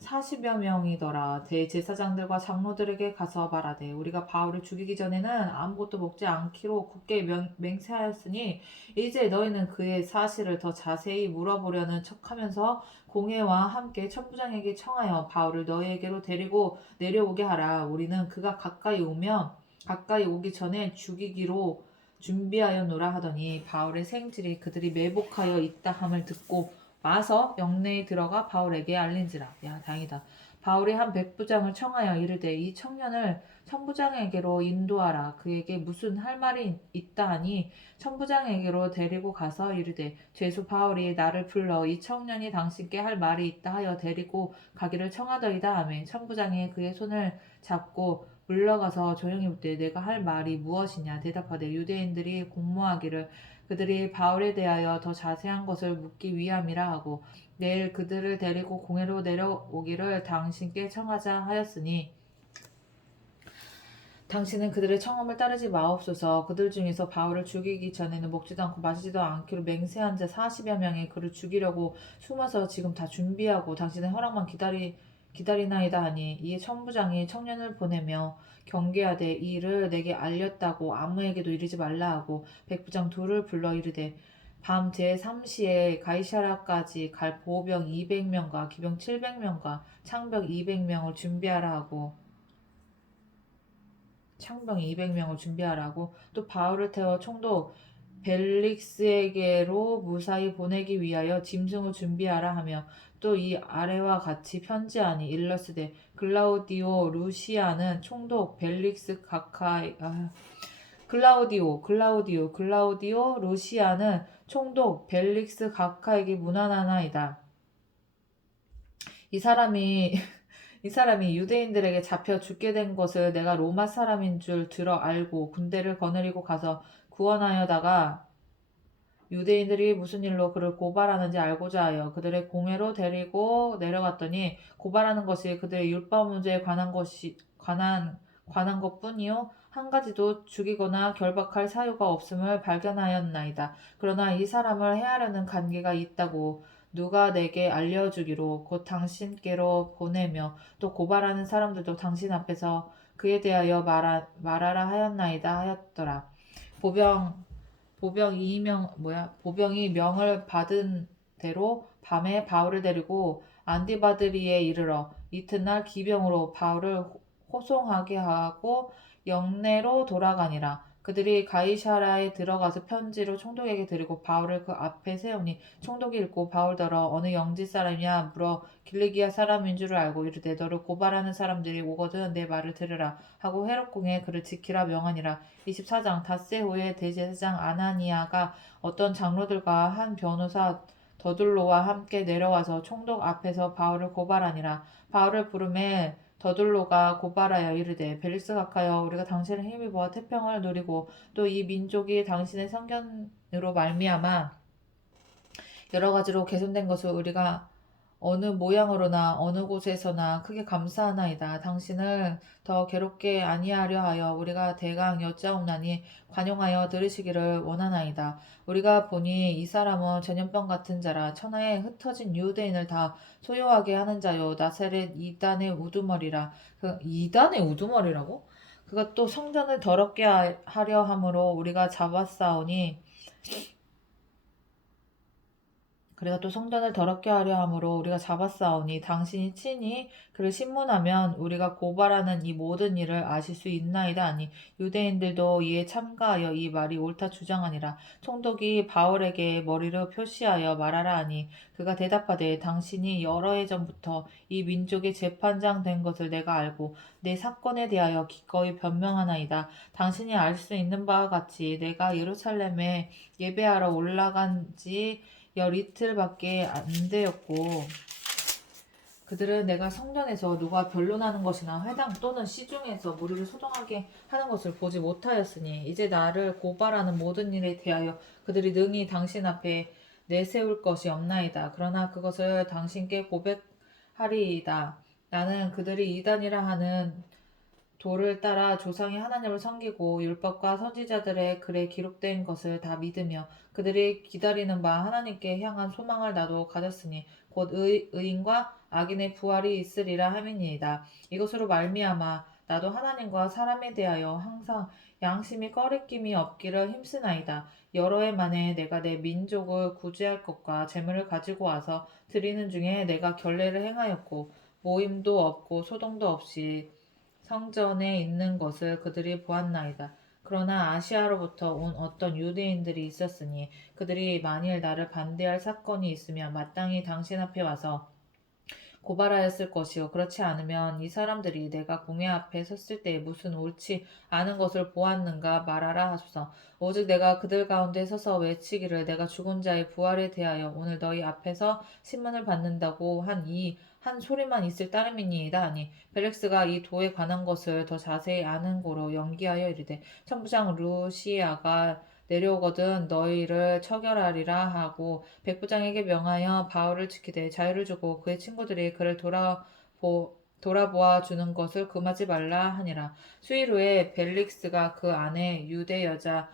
40여 명이더라. 대제사장들과 장로들에게 가서 말하되 우리가 바울을 죽이기 전에는 아무것도 먹지 않기로 굳게 맹세하였으니 이제 너희는 그의 사실을 더 자세히 물어보려는 척하면서 공회와 함께 천부장에게 청하여 바울을 너희에게로 데리고 내려오게 하라. 우리는 그가 가까이 오기 전에 죽이기로 준비하였노라 하더니 바울의 생질이 그들이 매복하여 있다 함을 듣고 와서 영내에 들어가 바울에게 알린지라. 야, 다행이다. 바울이 한 백부장을 청하여 이르되 이 청년을 천부장에게로 인도하라. 그에게 무슨 할 말이 있다 하니 천부장에게로 데리고 가서 이르되 죄수 바울이 나를 불러 이 청년이 당신께 할 말이 있다 하여 데리고 가기를 청하더이다 하매 천부장이 그의 손을 잡고 물러가서 조용히 묻되 내가 할 말이 무엇이냐 대답하되 유대인들이 공모하기를 그들이 바울에 대하여 더 자세한 것을 묻기 위함이라 하고 내일 그들을 데리고 공회로 내려오기를 당신께 청하자 하였으니 당신은 그들의 청함을 따르지 마옵소서. 그들 중에서 바울을 죽이기 전에는 먹지도 않고 마시지도 않기로 맹세한 자 40여 명이 그를 죽이려고 숨어서 지금 다 준비하고 당신의 허락만 기다리나이다 하니 이에 천부장이 청년을 보내며 경계하되 이 일을 내게 알렸다고 아무에게도 이르지 말라 하고 백부장 둘을 불러 이르되 밤 제3시에 가이사랴까지 갈 보병 200명과 기병 700명과 창병 200명을 준비하라 하고 또 바울을 태워 총독 벨릭스에게로 무사히 보내기 위하여 짐승을 준비하라 하며 또 이 아래와 같이 편지하니 일러스되 글라우디오 루시아는 총독 벨릭스 글라우디오 루시아는 총독 벨릭스 각하에게 문안하나이다. 이 사람이 유대인들에게 잡혀 죽게 된 것을 내가 로마 사람인 줄 들어 알고 군대를 거느리고 가서 구원하여다가 유대인들이 무슨 일로 그를 고발하는지 알고자 하여 그들의 공회로 데리고 내려갔더니 고발하는 것이 그들의 율법 문제에 관한 것뿐이요 한 가지도 죽이거나 결박할 사유가 없음을 발견하였나이다. 그러나 이 사람을 해하려는 관계가 있다고 누가 내게 알려주기로 곧 당신께로 보내며 또 고발하는 사람들도 당신 앞에서 그에 대하여 말하라 하였나이다 하였더라. 보병이 명을 받은 대로 밤에 바울을 데리고 안디바드리에 이르러 이튿날 기병으로 바울을 호송하게 하고 영내로 돌아가니라. 그들이 가이사랴에 들어가서 편지로 총독에게 드리고 바울을 그 앞에 세우니 총독이 읽고 바울더러 어느 영지 사람이냐 물어 길리기아 사람인 줄을 알고 이르되 너를 고발하는 사람들이 오거든 내 말을 들으라 하고 헤롯궁에 그를 지키라 명하니라. 24장 닷새 후에 대제사장 아나니아가 어떤 장로들과 한 변호사 더둘로와 함께 내려와서 총독 앞에서 바울을 고발하니라. 바울을 부르매 더둘로가 고발하여 이르되 벨릭스 각하여 우리가 당신을 힘입어 태평을 누리고 또 이 민족이 당신의 성견으로 말미암아 여러 가지로 개선된 것을 우리가 어느 모양으로나 어느 곳에서나 크게 감사하나이다. 당신을 더 괴롭게 아니하려 하여 우리가 대강 여짜옵나니 관용하여 들으시기를 원하나이다. 우리가 보니 이 사람은 전염병 같은 자라 천하에 흩어진 유대인을 다 소요하게 하는 자요 나사렛 이단의 우두머리라. 그 이단의 우두머리라고? 그가 또 성전을 더럽게 하려 함으로 우리가 잡았사오니 당신이 친히 그를 신문하면 우리가 고발하는 이 모든 일을 아실 수 있나이다 하니 유대인들도 이에 참가하여 이 말이 옳다 주장하니라. 총독이 바울에게 머리로 표시하여 말하라 하니 그가 대답하되 당신이 여러 해 전부터 이 민족의 재판장 된 것을 내가 알고 내 사건에 대하여 기꺼이 변명하나이다. 당신이 알 수 있는 바와 같이 내가 예루살렘에 예배하러 올라간 지 열이틀밖에 안 되었고 그들은 내가 성전에서 누가 변론하는 것이나 회당 또는 시중에서 무리를 소동하게 하는 것을 보지 못하였으니 이제 나를 고발하는 모든 일에 대하여 그들이 능히 당신 앞에 내세울 것이 없나이다. 그러나 그것을 당신께 고백하리이다. 나는 그들이 이단이라 하는 도를 따라 조상이 하나님을 섬기고 율법과 선지자들의 글에 기록된 것을 다 믿으며 그들이 기다리는 바 하나님께 향한 소망을 나도 가졌으니 곧 의인과 악인의 부활이 있으리라 함이니이다. 이것으로 말미암아 나도 하나님과 사람에 대하여 항상 양심이 꺼리낌이 없기를 힘쓰나이다. 여러 해 만에 내가 내 민족을 구제할 것과 재물을 가지고 와서 드리는 중에 내가 결례를 행하였고 모임도 없고 소동도 없이 성전에 있는 것을 그들이 보았나이다. 그러나 아시아로부터 온 어떤 유대인들이 있었으니 그들이 만일 나를 반대할 사건이 있으면 마땅히 당신 앞에 와서 고발하였을 것이요. 그렇지 않으면 이 사람들이 내가 공회 앞에 섰을 때 무슨 옳지 않은 것을 보았는가 말하라 하소서. 오직 내가 그들 가운데 서서 외치기를 내가 죽은 자의 부활에 대하여 오늘 너희 앞에서 신문을 받는다고 한 소리만 있을 따름이니이다 하니 벨릭스가 이 도에 관한 것을 더 자세히 아는 고로 연기하여 이르되 천부장 루시아가 내려오거든 너희를 처결하리라 하고 백부장에게 명하여 바울을 지키되 자유를 주고 그의 친구들이 그를 돌아보아 주는 것을 금하지 말라 하니라. 수일 후에 벨릭스가 그 안에 유대 여자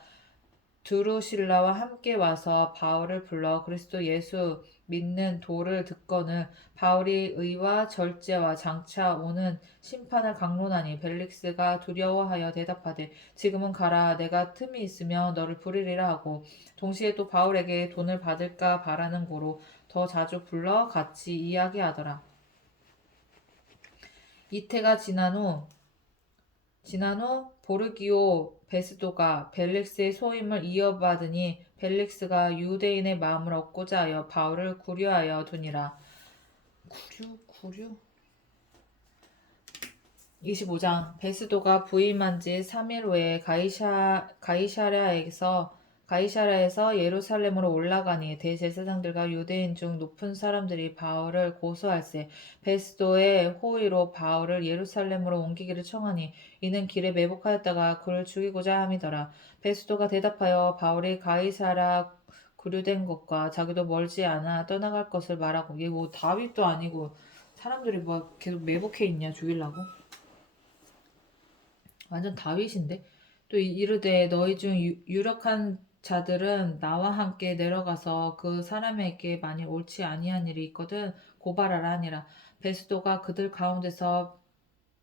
두루실라와 함께 와서 바울을 불러 그리스도 예수 믿는 도를 듣거늘 바울이 의와 절제와 장차 오는 심판을 강론하니 벨릭스가 두려워하여 대답하되 지금은 가라 내가 틈이 있으면 너를 부르리라 하고 동시에 또 바울에게 돈을 받을까 바라는 고로 더 자주 불러 같이 이야기하더라. 이태가 지난 후 보르기오 베스도가 벨릭스의 소임을 이어받으니 벨릭스가 유대인의 마음을 얻고자 하여 바울을 구류하여 두니라. 구류? 25장 베스도가 부임한 지 3일 후에 가이사랴에서 예루살렘으로 올라가니 대제사장들과 유대인 중 높은 사람들이 바울을 고소할세 베스도의 호의로 바울을 예루살렘으로 옮기기를 청하니 이는 길에 매복하였다가 그를 죽이고자 함이더라. 베스도가 대답하여 바울이 가이사랴 구류된 것과 자기도 멀지 않아 떠나갈 것을 말하고 얘 뭐 다윗도 아니고 사람들이 뭐 계속 매복해 있냐 죽이려고? 완전 다윗인데? 또 이르되 너희 중 유력한 자들은 나와 함께 내려가서 그 사람에게 만일 옳지 아니한 일이 있거든 고발하라 하니라. 베스도가 그들 가운데서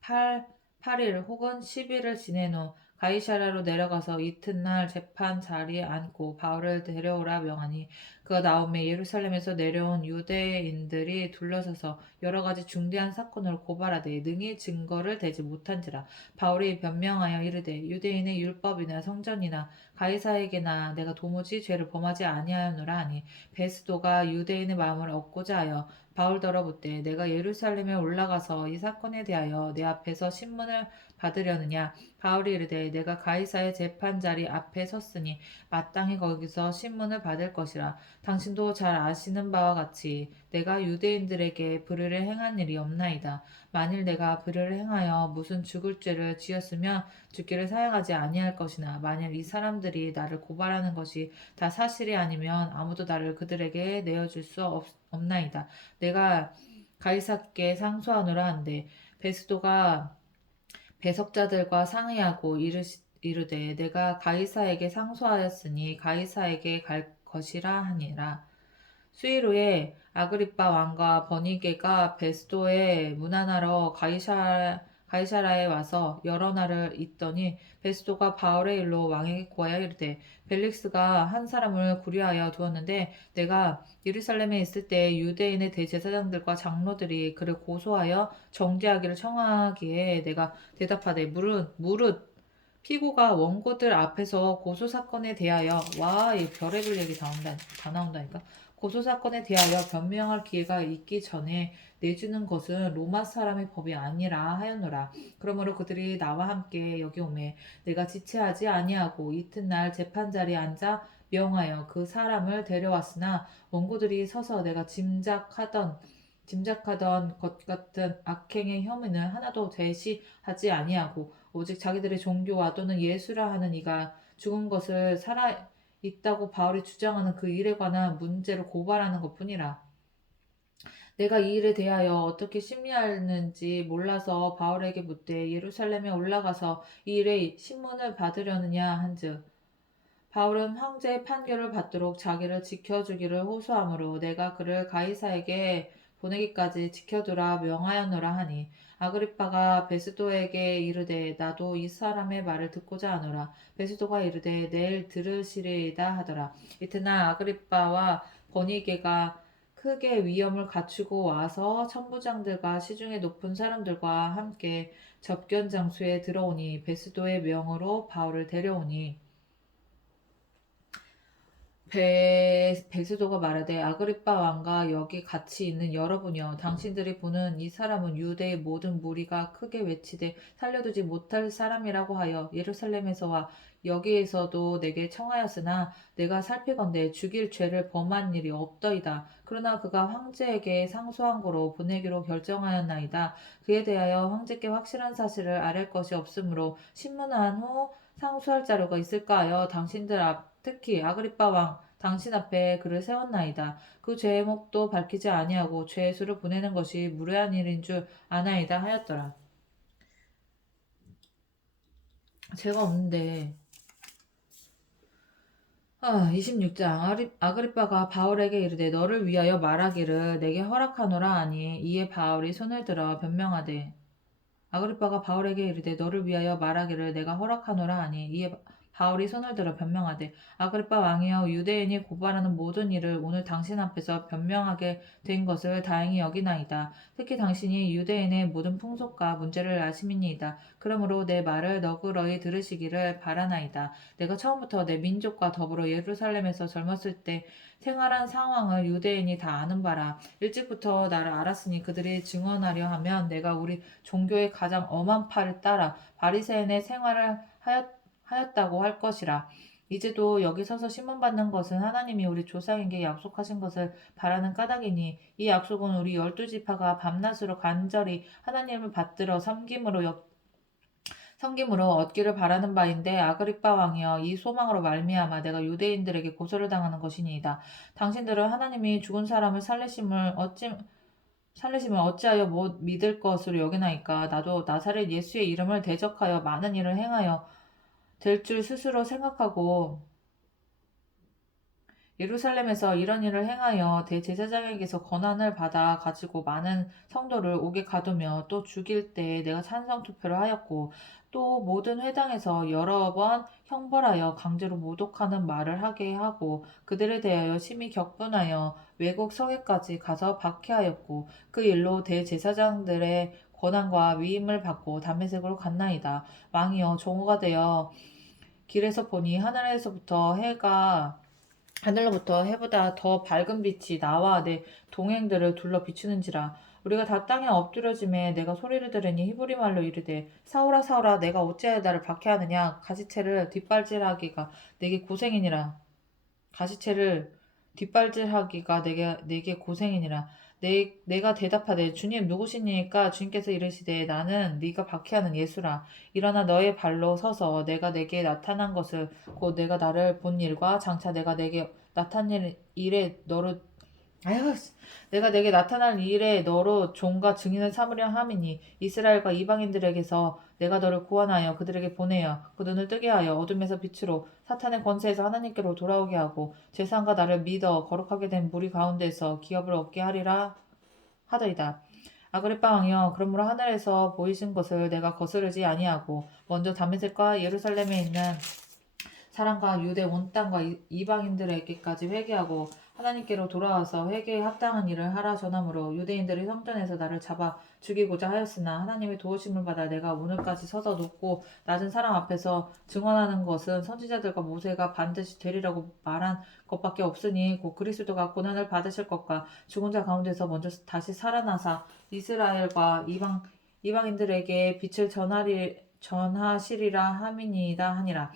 8일 혹은 10일을 지낸 후 가이사랴로 내려가서 이튿날 재판 자리에 앉고 바울을 데려오라 명하니 그가 나오매 예루살렘에서 내려온 유대인들이 둘러서서 여러 가지 중대한 사건으로 고발하되 능히 증거를 대지 못한지라. 바울이 변명하여 이르되 유대인의 율법이나 성전이나 가이사에게나 내가 도무지 죄를 범하지 아니하였노라 하니 베스도가 유대인의 마음을 얻고자 하여 바울더러 묻되 내가 예루살렘에 올라가서 이 사건에 대하여 내 앞에서 신문을 받으려느냐. 바울이 이르되 내가 가이사의 재판자리 앞에 섰으니 마땅히 거기서 신문을 받을 것이라. 당신도 잘 아시는 바와 같이 내가 유대인들에게 불의를 행한 일이 없나이다. 만일 내가 불의를 행하여 무슨 죽을 죄를 지었으면 죽기를 사양하지 아니할 것이나 만일 이 사람들이 나를 고발하는 것이 다 사실이 아니면 아무도 나를 그들에게 내어줄 수 없나이다. 내가 가이사께 상소하노라 한데 베스도가 배석자들과 상의하고 이르되 내가 가이사에게 상소하였으니 가이사에게 갈 것이라 하니라. 수일 후에 아그리빠 왕과 버니게가 베스도에 문안하러 가이사라에 와서 여러 날을 있더니 베스도가 바울의 일로 왕에게 구하여 이르되 벨릭스가 한 사람을 구류하여 두었는데 내가 예루살렘에 있을 때 유대인의 대제사장들과 장로들이 그를 고소하여 정죄하기를 청하기에 내가 대답하되 무릇 피고가 원고들 앞에서 고소 사건에 대하여 이 별의별 얘기 다 나온다니까. 고소 사건에 대하여 변명할 기회가 있기 전에 내주는 것은 로마 사람의 법이 아니라 하였노라. 그러므로 그들이 나와 함께 여기 오매 내가 지체하지 아니하고 이튿날 재판 자리에 앉아 명하여 그 사람을 데려왔으나 원고들이 서서 내가 짐작하던 것 같은 악행의 혐의는 하나도 제시하지 아니하고 오직 자기들의 종교와 또는 예수라 하는 이가 죽은 것을 살아 있다고 바울이 주장하는 그 일에 관한 문제를 고발하는 것뿐이라. 내가 이 일에 대하여 어떻게 심리하는지 몰라서 바울에게 묻되 예루살렘에 올라가서 이 일의 신문을 받으려느냐 한즉 바울은 황제의 판결을 받도록 자기를 지켜주기를 호소하므로 내가 그를 가이사에게 보내기까지 지켜두라 명하였노라 하니 아그리빠가 베스도에게 이르되 나도 이 사람의 말을 듣고자 하노라. 베스도가 이르되 내일 들으시리이다 하더라. 이튿날 아그리빠와 버니게가 크게 위험을 갖추고 와서 천부장들과 시중에 높은 사람들과 함께 접견 장소에 들어오니 베스도의 명으로 바울을 데려오니 베스도가 말하되 아그리빠 왕과 여기 같이 있는 여러분이여 당신들이 보는 이 사람은 유대의 모든 무리가 크게 외치되 살려두지 못할 사람이라고 하여 예루살렘에서와 여기에서도 내게 청하였으나 내가 살피건대 죽일 죄를 범한 일이 없더이다. 그러나 그가 황제에게 상소한 거로 보내기로 결정하였나이다. 그에 대하여 황제께 확실한 사실을 아랠 것이 없으므로 신문한 후 상소할 자료가 있을까 하여 당신들 앞 특히 아그리빠 왕 당신 앞에 그를 세웠나이다. 그 죄목도 밝히지 아니하고 죄의 수를 보내는 것이 무례한 일인 줄 아나이다 하였더라. 죄가 없는데 26장 아그리빠가 바울에게 이르되 너를 위하여 말하기를 내게 허락하노라 하니 이에 바울이 손을 들어 변명하되 아그리빠가 바울에게 이르되 너를 위하여 말하기를 내가 허락하노라 하니 이에 바울이 손을 들어 변명하되 아그리빠 왕이여 유대인이 고발하는 모든 일을 오늘 당신 앞에서 변명하게 된 것을 다행히 여기나이다. 특히 당신이 유대인의 모든 풍속과 문제를 아심이니이다. 그러므로 내 말을 너그러이 들으시기를 바라나이다. 내가 처음부터 내 민족과 더불어 예루살렘에서 젊었을 때 생활한 상황을 유대인이 다 아는 바라. 일찍부터 나를 알았으니 그들이 증언하려 하면 내가 우리 종교의 가장 엄한 파를 따라 바리새인의 생활을 하였다고 할 것이라. 이제도 여기 서서 신문받는 것은 하나님이 우리 조상에게 약속하신 것을 바라는 까닭이니 이 약속은 우리 12지파가 밤낮으로 간절히 하나님을 받들어 섬김으로 얻기를 바라는 바인데 아그리빠 왕이여 이 소망으로 말미암아 내가 유대인들에게 고소를 당하는 것이니이다. 당신들은 하나님이 죽은 사람을 살리심을 어찌하여 못 믿을 것으로 여기나이까. 나도 나사렛 예수의 이름을 대적하여 많은 일을 행하여 될 줄 스스로 생각하고 예루살렘에서 이런 일을 행하여 대제사장에게서 권한을 받아 가지고 많은 성도를 옥에 가두며 또 죽일 때 내가 찬성 투표를 하였고 또 모든 회당에서 여러 번 형벌하여 강제로 모독하는 말을 하게 하고 그들에 대하여 심히 격분하여 외국 서계까지 가서 박해하였고 그 일로 대제사장들의 권한과 위임을 받고 담메색으로 갔나이다. 왕이여 종호가 되어 길에서 보니 하늘로부터 해보다 더 밝은 빛이 나와 내 동행들을 둘러 비추는지라. 우리가 다 땅에 엎드려짐에 내가 소리를 들으니 히브리 말로 이르되 사울아 사울아 내가 어찌하여 나를 박해하느냐. 가시채를 뒷발질하기가 내게 고생이니라. 가시채를 뒷발질하기가 내게 고생이니라. 내가 대답하되 주님 누구시니까 주님께서 이르시되 나는 네가 박해하는 예수라. 일어나 너의 발로 서서 내가 내게 나타난 것을 곧 내가 나를 본 일과 장차 아유, 내가 내게 나타날 일에 너로 종과 증인을 삼으려 함이니 이스라엘과 이방인들에게서 내가 너를 구원하여 그들에게 보내어 그 눈을 뜨게 하여 어둠에서 빛으로 사탄의 권세에서 하나님께로 돌아오게 하고 제사장과 나를 믿어 거룩하게 된 무리 가운데서 기업을 얻게 하리라 하더이다. 아그리빠 왕이여 그러므로 하늘에서 보이신 것을 내가 거스르지 아니하고 먼저 다메섹과 예루살렘에 있는 사람과 유대 온 땅과 이방인들에게까지 회개하고 하나님께로 돌아와서 회개에 합당한 일을 하라 전함으로 유대인들이 성전에서 나를 잡아 죽이고자 하였으나 하나님의 도우심을 받아 내가 오늘까지 서서 높고 낮은 사람 앞에서 증언하는 것은 선지자들과 모세가 반드시 되리라고 말한 것밖에 없으니 곧 그리스도가 고난을 받으실 것과 죽은 자 가운데서 먼저 다시 살아나사 이스라엘과 이방인들에게 빛을 전하시리라 함이니이다 하니라.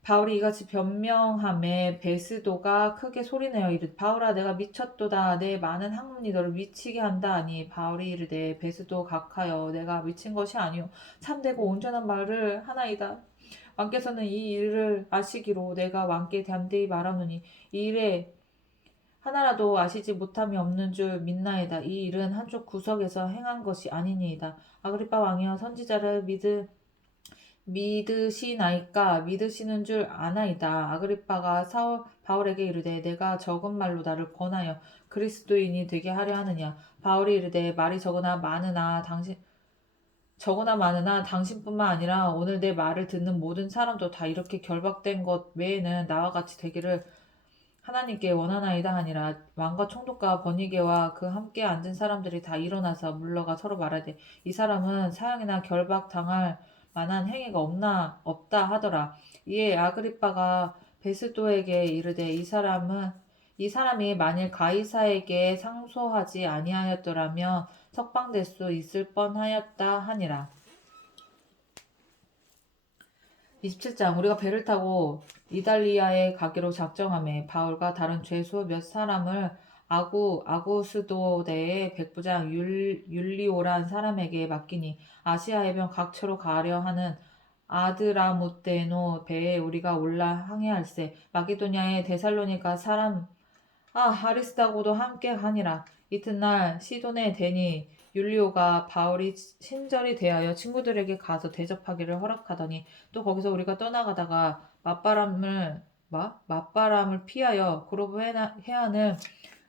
바울이 이같이 변명함에 베스도가 크게 소리내어 이르되 바울아 내가 미쳤도다. 내 많은 학문이 너를 미치게 한다 하니 바울이 이르되 베스도 각하여 내가 미친 것이 아니오 참되고 온전한 말을 하나이다. 왕께서는 이 일을 아시기로 내가 왕께 담대히 말하노니 이 일에 하나라도 아시지 못함이 없는 줄 믿나이다. 이 일은 한쪽 구석에서 행한 것이 아니니이다. 아그리빠 왕이여 선지자를 믿으시나이까 믿으시는 줄 아나이다. 아그리빠가 사울 바울에게 이르되 내가 적은 말로 나를 권하여 그리스도인이 되게 하려 하느냐. 바울이 이르되 말이 적으나 많으나 당신뿐만 아니라 오늘 내 말을 듣는 모든 사람도 다 이렇게 결박된 것 외에는 나와 같이 되기를 하나님께 원하나이다 하니라. 왕과 총독과 번니게와 그 함께 앉은 사람들이 다 일어나서 물러가 서로 말하되 이 사람은 사형이나 결박 당할 만한 행위가 없다 하더라. 이에 아그리빠가 베스도에게 이르되 이 사람이 만일 가이사에게 상소하지 아니하였더라면 석방될 수 있을 뻔하였다 하니라. 27장 우리가 배를 타고 이달리아에 가기로 작정하매 바울과 다른 죄수 몇 사람을 아구스도대의 백부장 율리오란 사람에게 맡기니 아시아 해변 각처로 가려 하는 아드라무테노 배에 우리가 올라 항해할세. 마게도냐의 데살로니가 사람 아리스다고도 함께 하니라. 이튿날 시돈에 대니 율리오가 바울이 친절히 대하여 친구들에게 가서 대접하기를 허락하더니 또 거기서 우리가 떠나가다가 맞바람을 피하여 고로브 해안을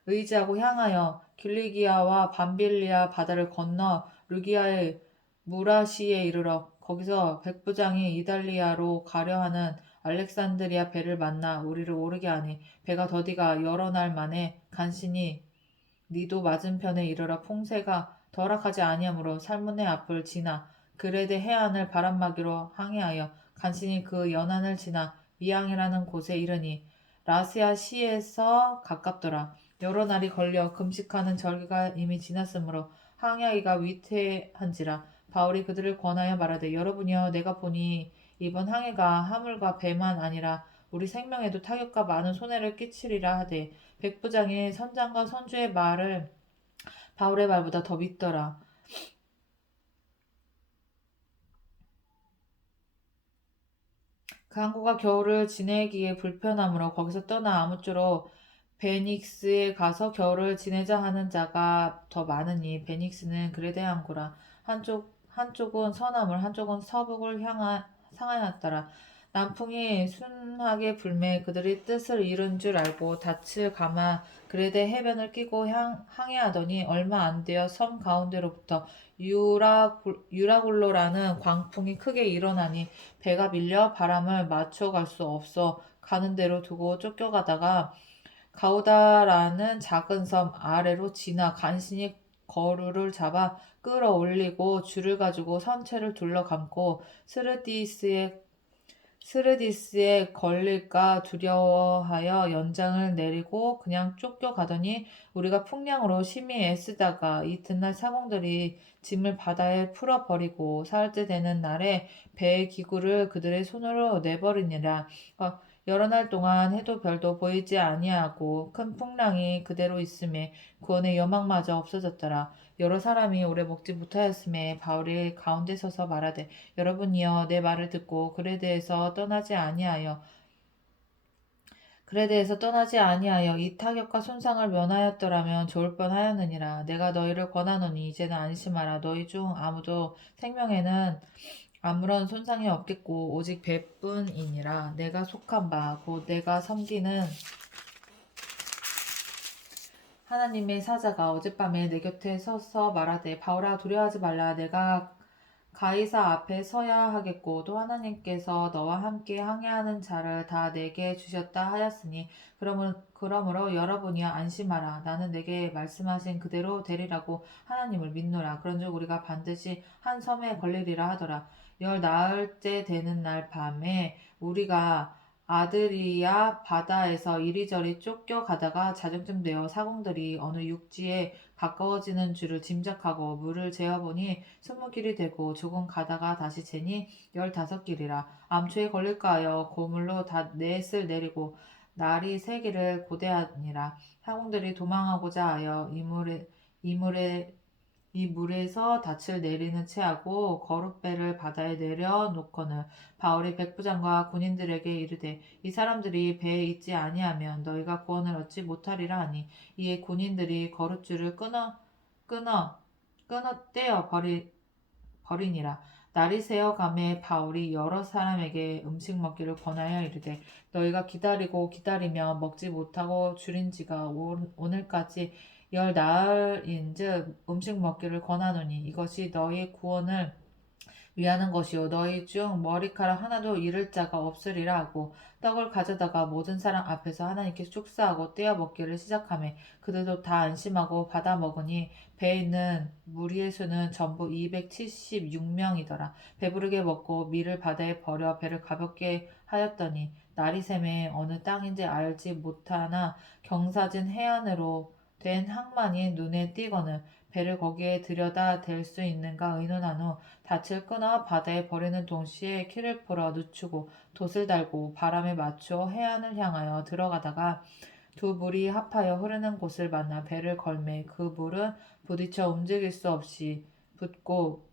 의지하고 향하여 길리기아와 밤빌리아 바다를 건너 루기아의 무라시에 이르러 거기서 백부장이 이달리아로 가려 하는 알렉산드리아 배를 만나 우리를 오르게 하니 배가 더디가 여러 날 만에 간신히 니도 맞은편에 이르러 풍세가 덜악하지 아니하므로 살문의 앞을 지나 그레데 해안을 바람막이로 항해하여 간신히 그 연안을 지나 미앙이라는 곳에 이르니 라스야 시에서 가깝더라. 여러 날이 걸려 금식하는 절기가 이미 지났으므로 항해하기가 위태한지라. 바울이 그들을 권하여 말하되 여러분이여 내가 보니 이번 항해가 화물과 배만 아니라 우리 생명에도 타격과 많은 손해를 끼치리라 하되 백부장의 선장과 선주의 말을 바울의 말보다 더 믿더라. 그 항구가 겨울을 지내기에 불편하므로 거기서 떠나 아무쪼록 베닉스에 가서 겨울을 지내자 하는 자가 더 많으니 베닉스는 그레데 항구라. 한쪽은 서남을 한쪽은 서북을 상하였더라. 남풍이 순하게 불매 그들이 뜻을 이룬 줄 알고 닻을 감아 그레데 해변을 끼고 항해하더니 얼마 안 되어 섬 가운데로부터 유라굴로라는 광풍이 크게 일어나니 배가 밀려 바람을 맞춰갈 수 없어 가는 대로 두고 쫓겨가다가 가우다라는 작은 섬 아래로 지나 간신히 거루를 잡아 끌어올리고 줄을 가지고 선체를 둘러감고 스르디스에 걸릴까 두려워하여 연장을 내리고 그냥 쫓겨가더니 우리가 풍량으로 심히 애쓰다가 이튿날 사공들이 짐을 바다에 풀어버리고 사흘째 되는 날에 배의 기구를 그들의 손으로 내버리니라. 여러 날 동안 해도 별도 보이지 아니하고 큰 풍랑이 그대로 있음에 구원의 여망마저 없어졌더라. 여러 사람이 오래 먹지 못하였음에 바울이 가운데 서서 말하되 여러분이여 내 말을 듣고 글에 대해서 떠나지 아니하여 이 타격과 손상을 면하였더라면 좋을 뻔하였느니라. 내가 너희를 권하노니 이제는 안심하라. 너희 중 아무도 생명에는 아무런 손상이 없겠고 오직 배뿐이니라. 내가 속한 바 곧 내가 섬기는 하나님의 사자가 어젯밤에 내 곁에 서서 말하되 바울아 두려워하지 말라. 내가 가이사 앞에 서야 하겠고 또 하나님께서 너와 함께 항해하는 자를 다 내게 주셨다 하였으니 그러므로 여러분이여 안심하라. 나는 내게 말씀하신 그대로 되리라고 하나님을 믿노라. 그런즉 우리가 반드시 한 섬에 걸리리라 하더라. 열 나흘째 되는 날 밤에 우리가 아드리아 바다에서 이리저리 쫓겨가다가 자정쯤 되어 사공들이 어느 육지에 가까워지는 줄을 짐작하고 물을 재어보니 20길이 되고 조금 가다가 다시 재니 15길이라. 암초에 걸릴까 하여 고물로 다 넷을 내리고 날이 새기를 고대하니라. 사공들이 도망하고자 하여 이 물에서 닻을 내리는 채하고 거룻배를 바다에 내려놓거늘 바울이 백부장과 군인들에게 이르되 이 사람들이 배에 있지 아니하면 너희가 구원을 얻지 못하리라 하니 이에 군인들이 거룻줄을 끊어 떼어 버리니라. 날이 새어가매 바울이 여러 사람에게 음식 먹기를 권하여 이르되 너희가 기다리고 기다리며 먹지 못하고 줄인 지가 오늘까지 열 나흘인즉 음식 먹기를 권하노니 이것이 너희 구원을 위하는 것이요 너희 중 머리카락 하나도 잃을 자가 없으리라 하고 떡을 가져다가 모든 사람 앞에서 하나님께 축사하고 떼어 먹기를 시작하며 그들도 다 안심하고 받아 먹으니 배에 있는 무리의 수는 전부 276명이더라. 배부르게 먹고 밀을 바다에 버려 배를 가볍게 하였더니 날이 새매 어느 땅인지 알지 못하나 경사진 해안으로 된 항만이 눈에 띄거늘 배를 거기에 들여다 댈 수 있는가 의논한 후 닻을 끊어 바다에 버리는 동시에 키를 풀어 늦추고 돛을 달고 바람에 맞추어 해안을 향하여 들어가다가 두 물이 합하여 흐르는 곳을 만나 배를 걸매 그 물은 부딪혀 움직일 수 없이 붓고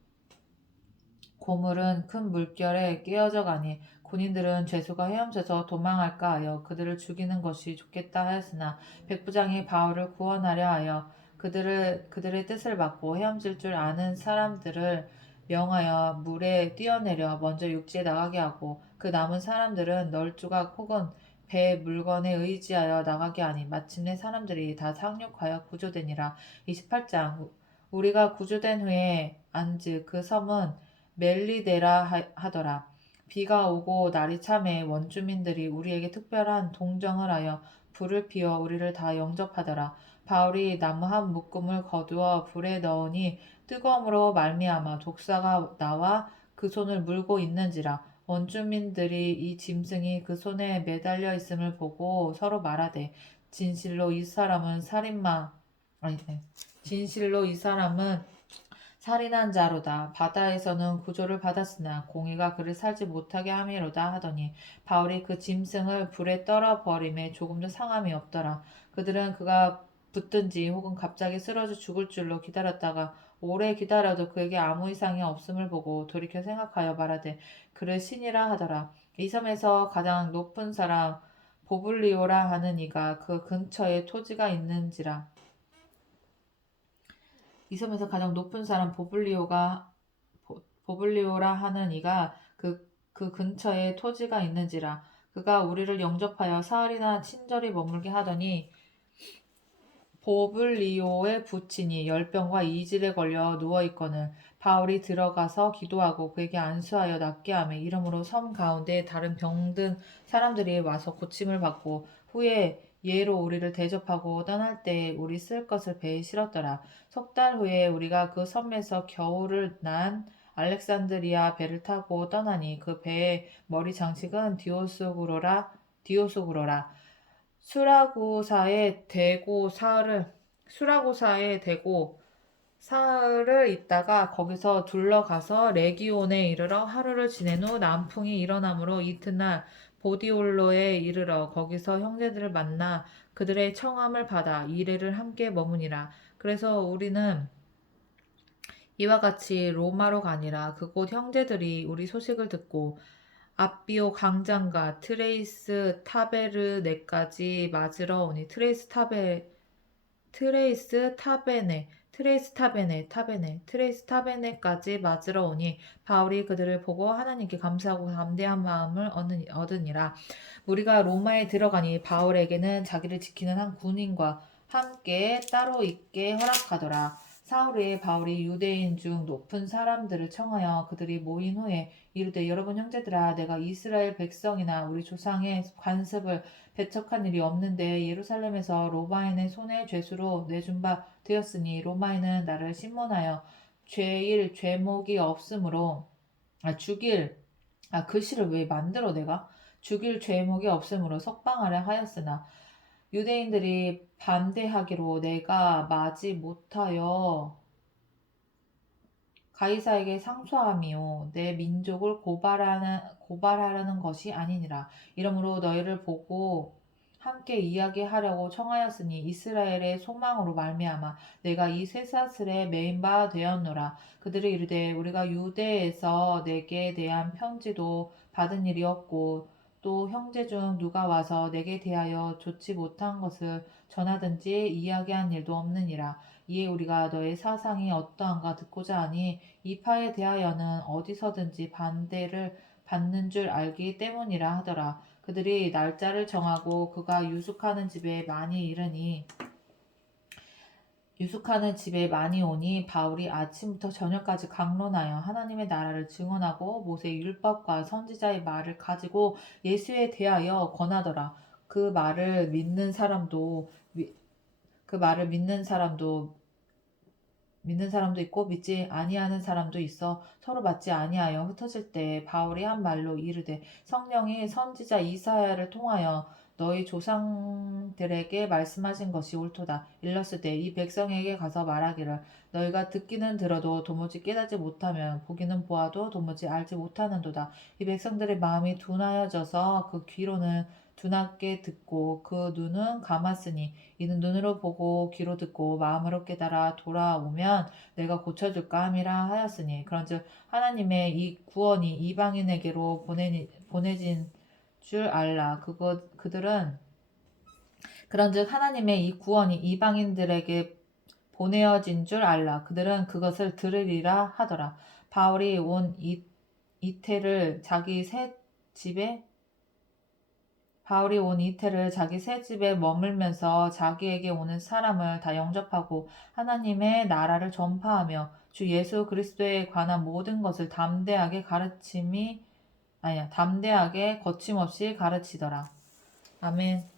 고물은 큰 물결에 깨어져 가니 군인들은 죄수가 헤엄쳐서 도망할까 하여 그들을 죽이는 것이 좋겠다 하였으나 백부장이 바울을 구원하려 하여 그들의 뜻을 받고 헤엄칠 줄 아는 사람들을 명하여 물에 뛰어내려 먼저 육지에 나가게 하고 그 남은 사람들은 널조각 혹은 배 물건에 의지하여 나가게 하니 마침내 사람들이 다 상륙하여 구조되니라. 28장 우리가 구조된 후에 안즉 그 섬은 멜리데라 하더라. 비가 오고 날이 참해 원주민들이 우리에게 특별한 동정을 하여 불을 피워 우리를 다 영접하더라. 바울이 나무 한 묶음을 거두어 불에 넣으니 뜨거움으로 말미암아 독사가 나와 그 손을 물고 있는지라. 원주민들이 이 짐승이 그 손에 매달려 있음을 보고 서로 말하되 진실로 이 사람은 진실로 이 사람은 살인한 자로다. 바다에서는 구조를 받았으나 공의가 그를 살지 못하게 함이로다 하더니 바울이 그 짐승을 불에 떨어 버림에 조금도 상함이 없더라. 그들은 그가 붙든지 혹은 갑자기 쓰러져 죽을 줄로 기다렸다가 오래 기다려도 그에게 아무 이상이 없음을 보고 돌이켜 생각하여 말하되 그를 신이라 하더라. 이 섬에서 가장 높은 사람 보블리오라 하는 이가 그 근처에 토지가 있는지라. 이 섬에서 가장 높은 사람 보블리오라 하는 이가 그 근처에 토지가 있는지라. 그가 우리를 영접하여 사흘이나 친절히 머물게 하더니 보블리오의 부친이 열병과 이질에 걸려 누워있거늘 바울이 들어가서 기도하고 그에게 안수하여 낫게 하며 이러므로 섬 가운데 다른 병든 사람들이 와서 고침을 받고 후에 예로 우리를 대접하고 떠날 때에 우리 쓸 것을 배에 실었더라. 석 달 후에 우리가 그 섬에서 겨울을 난 알렉산드리아 배를 타고 떠나니 그 배의 머리 장식은 디오스구로라. 수라구사에 대고 사흘을 있다가 거기서 둘러가서 레기온에 이르러 하루를 지낸 후 남풍이 일어나므로 이튿날 보디올로에 이르러 거기서 형제들을 만나 그들의 청함을 받아 이레를 함께 머무니라. 그래서 우리는 이와 같이 로마로 가니라. 그곳 형제들이 우리 소식을 듣고 앞비오 광장과 트레이스 타베르네까지 맞으러 오니 트레이스 타베네까지 맞으러 오니 바울이 그들을 보고 하나님께 감사하고 담대한 마음을 얻으니라. 우리가 로마에 들어가니 바울에게는 자기를 지키는 한 군인과 함께 따로 있게 허락하더라. 사흘 후에 바울이 유대인 중 높은 사람들을 청하여 그들이 모인 후에 이르되 여러분 형제들아 내가 이스라엘 백성이나 우리 조상의 관습을 배척한 일이 없는데 예루살렘에서 로마인의 손에 죄수로 내준 바 되었으니 로마인은 나를 신문하여 죄목이 없으므로 글씨를 왜 만들어 내가 죽일 죄목이 없으므로 석방하려 하였으나 유대인들이 반대하기로 내가 마지 못하여 가이사에게 상소함이요 내 민족을 고발하려는 것이 아니니라. 이러므로 너희를 보고 함께 이야기하려고 청하였으니 이스라엘의 소망으로 말미암아 내가 이 쇠사슬에 매인 바 되었노라. 그들이 이르되 우리가 유대에서 내게 대한 편지도 받은 일이 없고 또 형제 중 누가 와서 내게 대하여 좋지 못한 것을 전하든지 이야기한 일도 없느니라. 이에 우리가 너의 사상이 어떠한가 듣고자 하니 이 파에 대하여는 어디서든지 반대를 받는 줄 알기 때문이라 하더라. 그들이 날짜를 정하고 그가 유숙하는 집에 많이 오니 바울이 아침부터 저녁까지 강론하여 하나님의 나라를 증언하고 모세의 율법과 선지자의 말을 가지고 예수에 대하여 권하더라. 그 말을 믿는 사람도 있고 믿지 아니하는 사람도 있어 서로 맞지 아니하여 흩어질 때 바울이 한 말로 이르되 성령이 선지자 이사야를 통하여 너희 조상들에게 말씀하신 것이 옳도다. 일렀으되 이 백성에게 가서 말하기를 너희가 듣기는 들어도 도무지 깨닫지 못하면 보기는 보아도 도무지 알지 못하는도다. 이 백성들의 마음이 둔하여져서 그 귀로는 둔하게 듣고 그 눈은 감았으니 이는 눈으로 보고 귀로 듣고 마음으로 깨달아 돌아오면 내가 고쳐줄까 함이라 하였으니 그런즉 하나님의 이 구원이 이방인에게로 보내진 줄 알라. 그런즉 하나님의 이 구원이 이방인들에게 보내어진 줄 알라. 그들은 그것을 들으리라 하더라. 바울이 온 이태를 자기 새 집에 머물면서 자기에게 오는 사람을 다 영접하고 하나님의 나라를 전파하며 주 예수 그리스도에 관한 모든 것을 담대하게 거침없이 가르치더라. 아멘.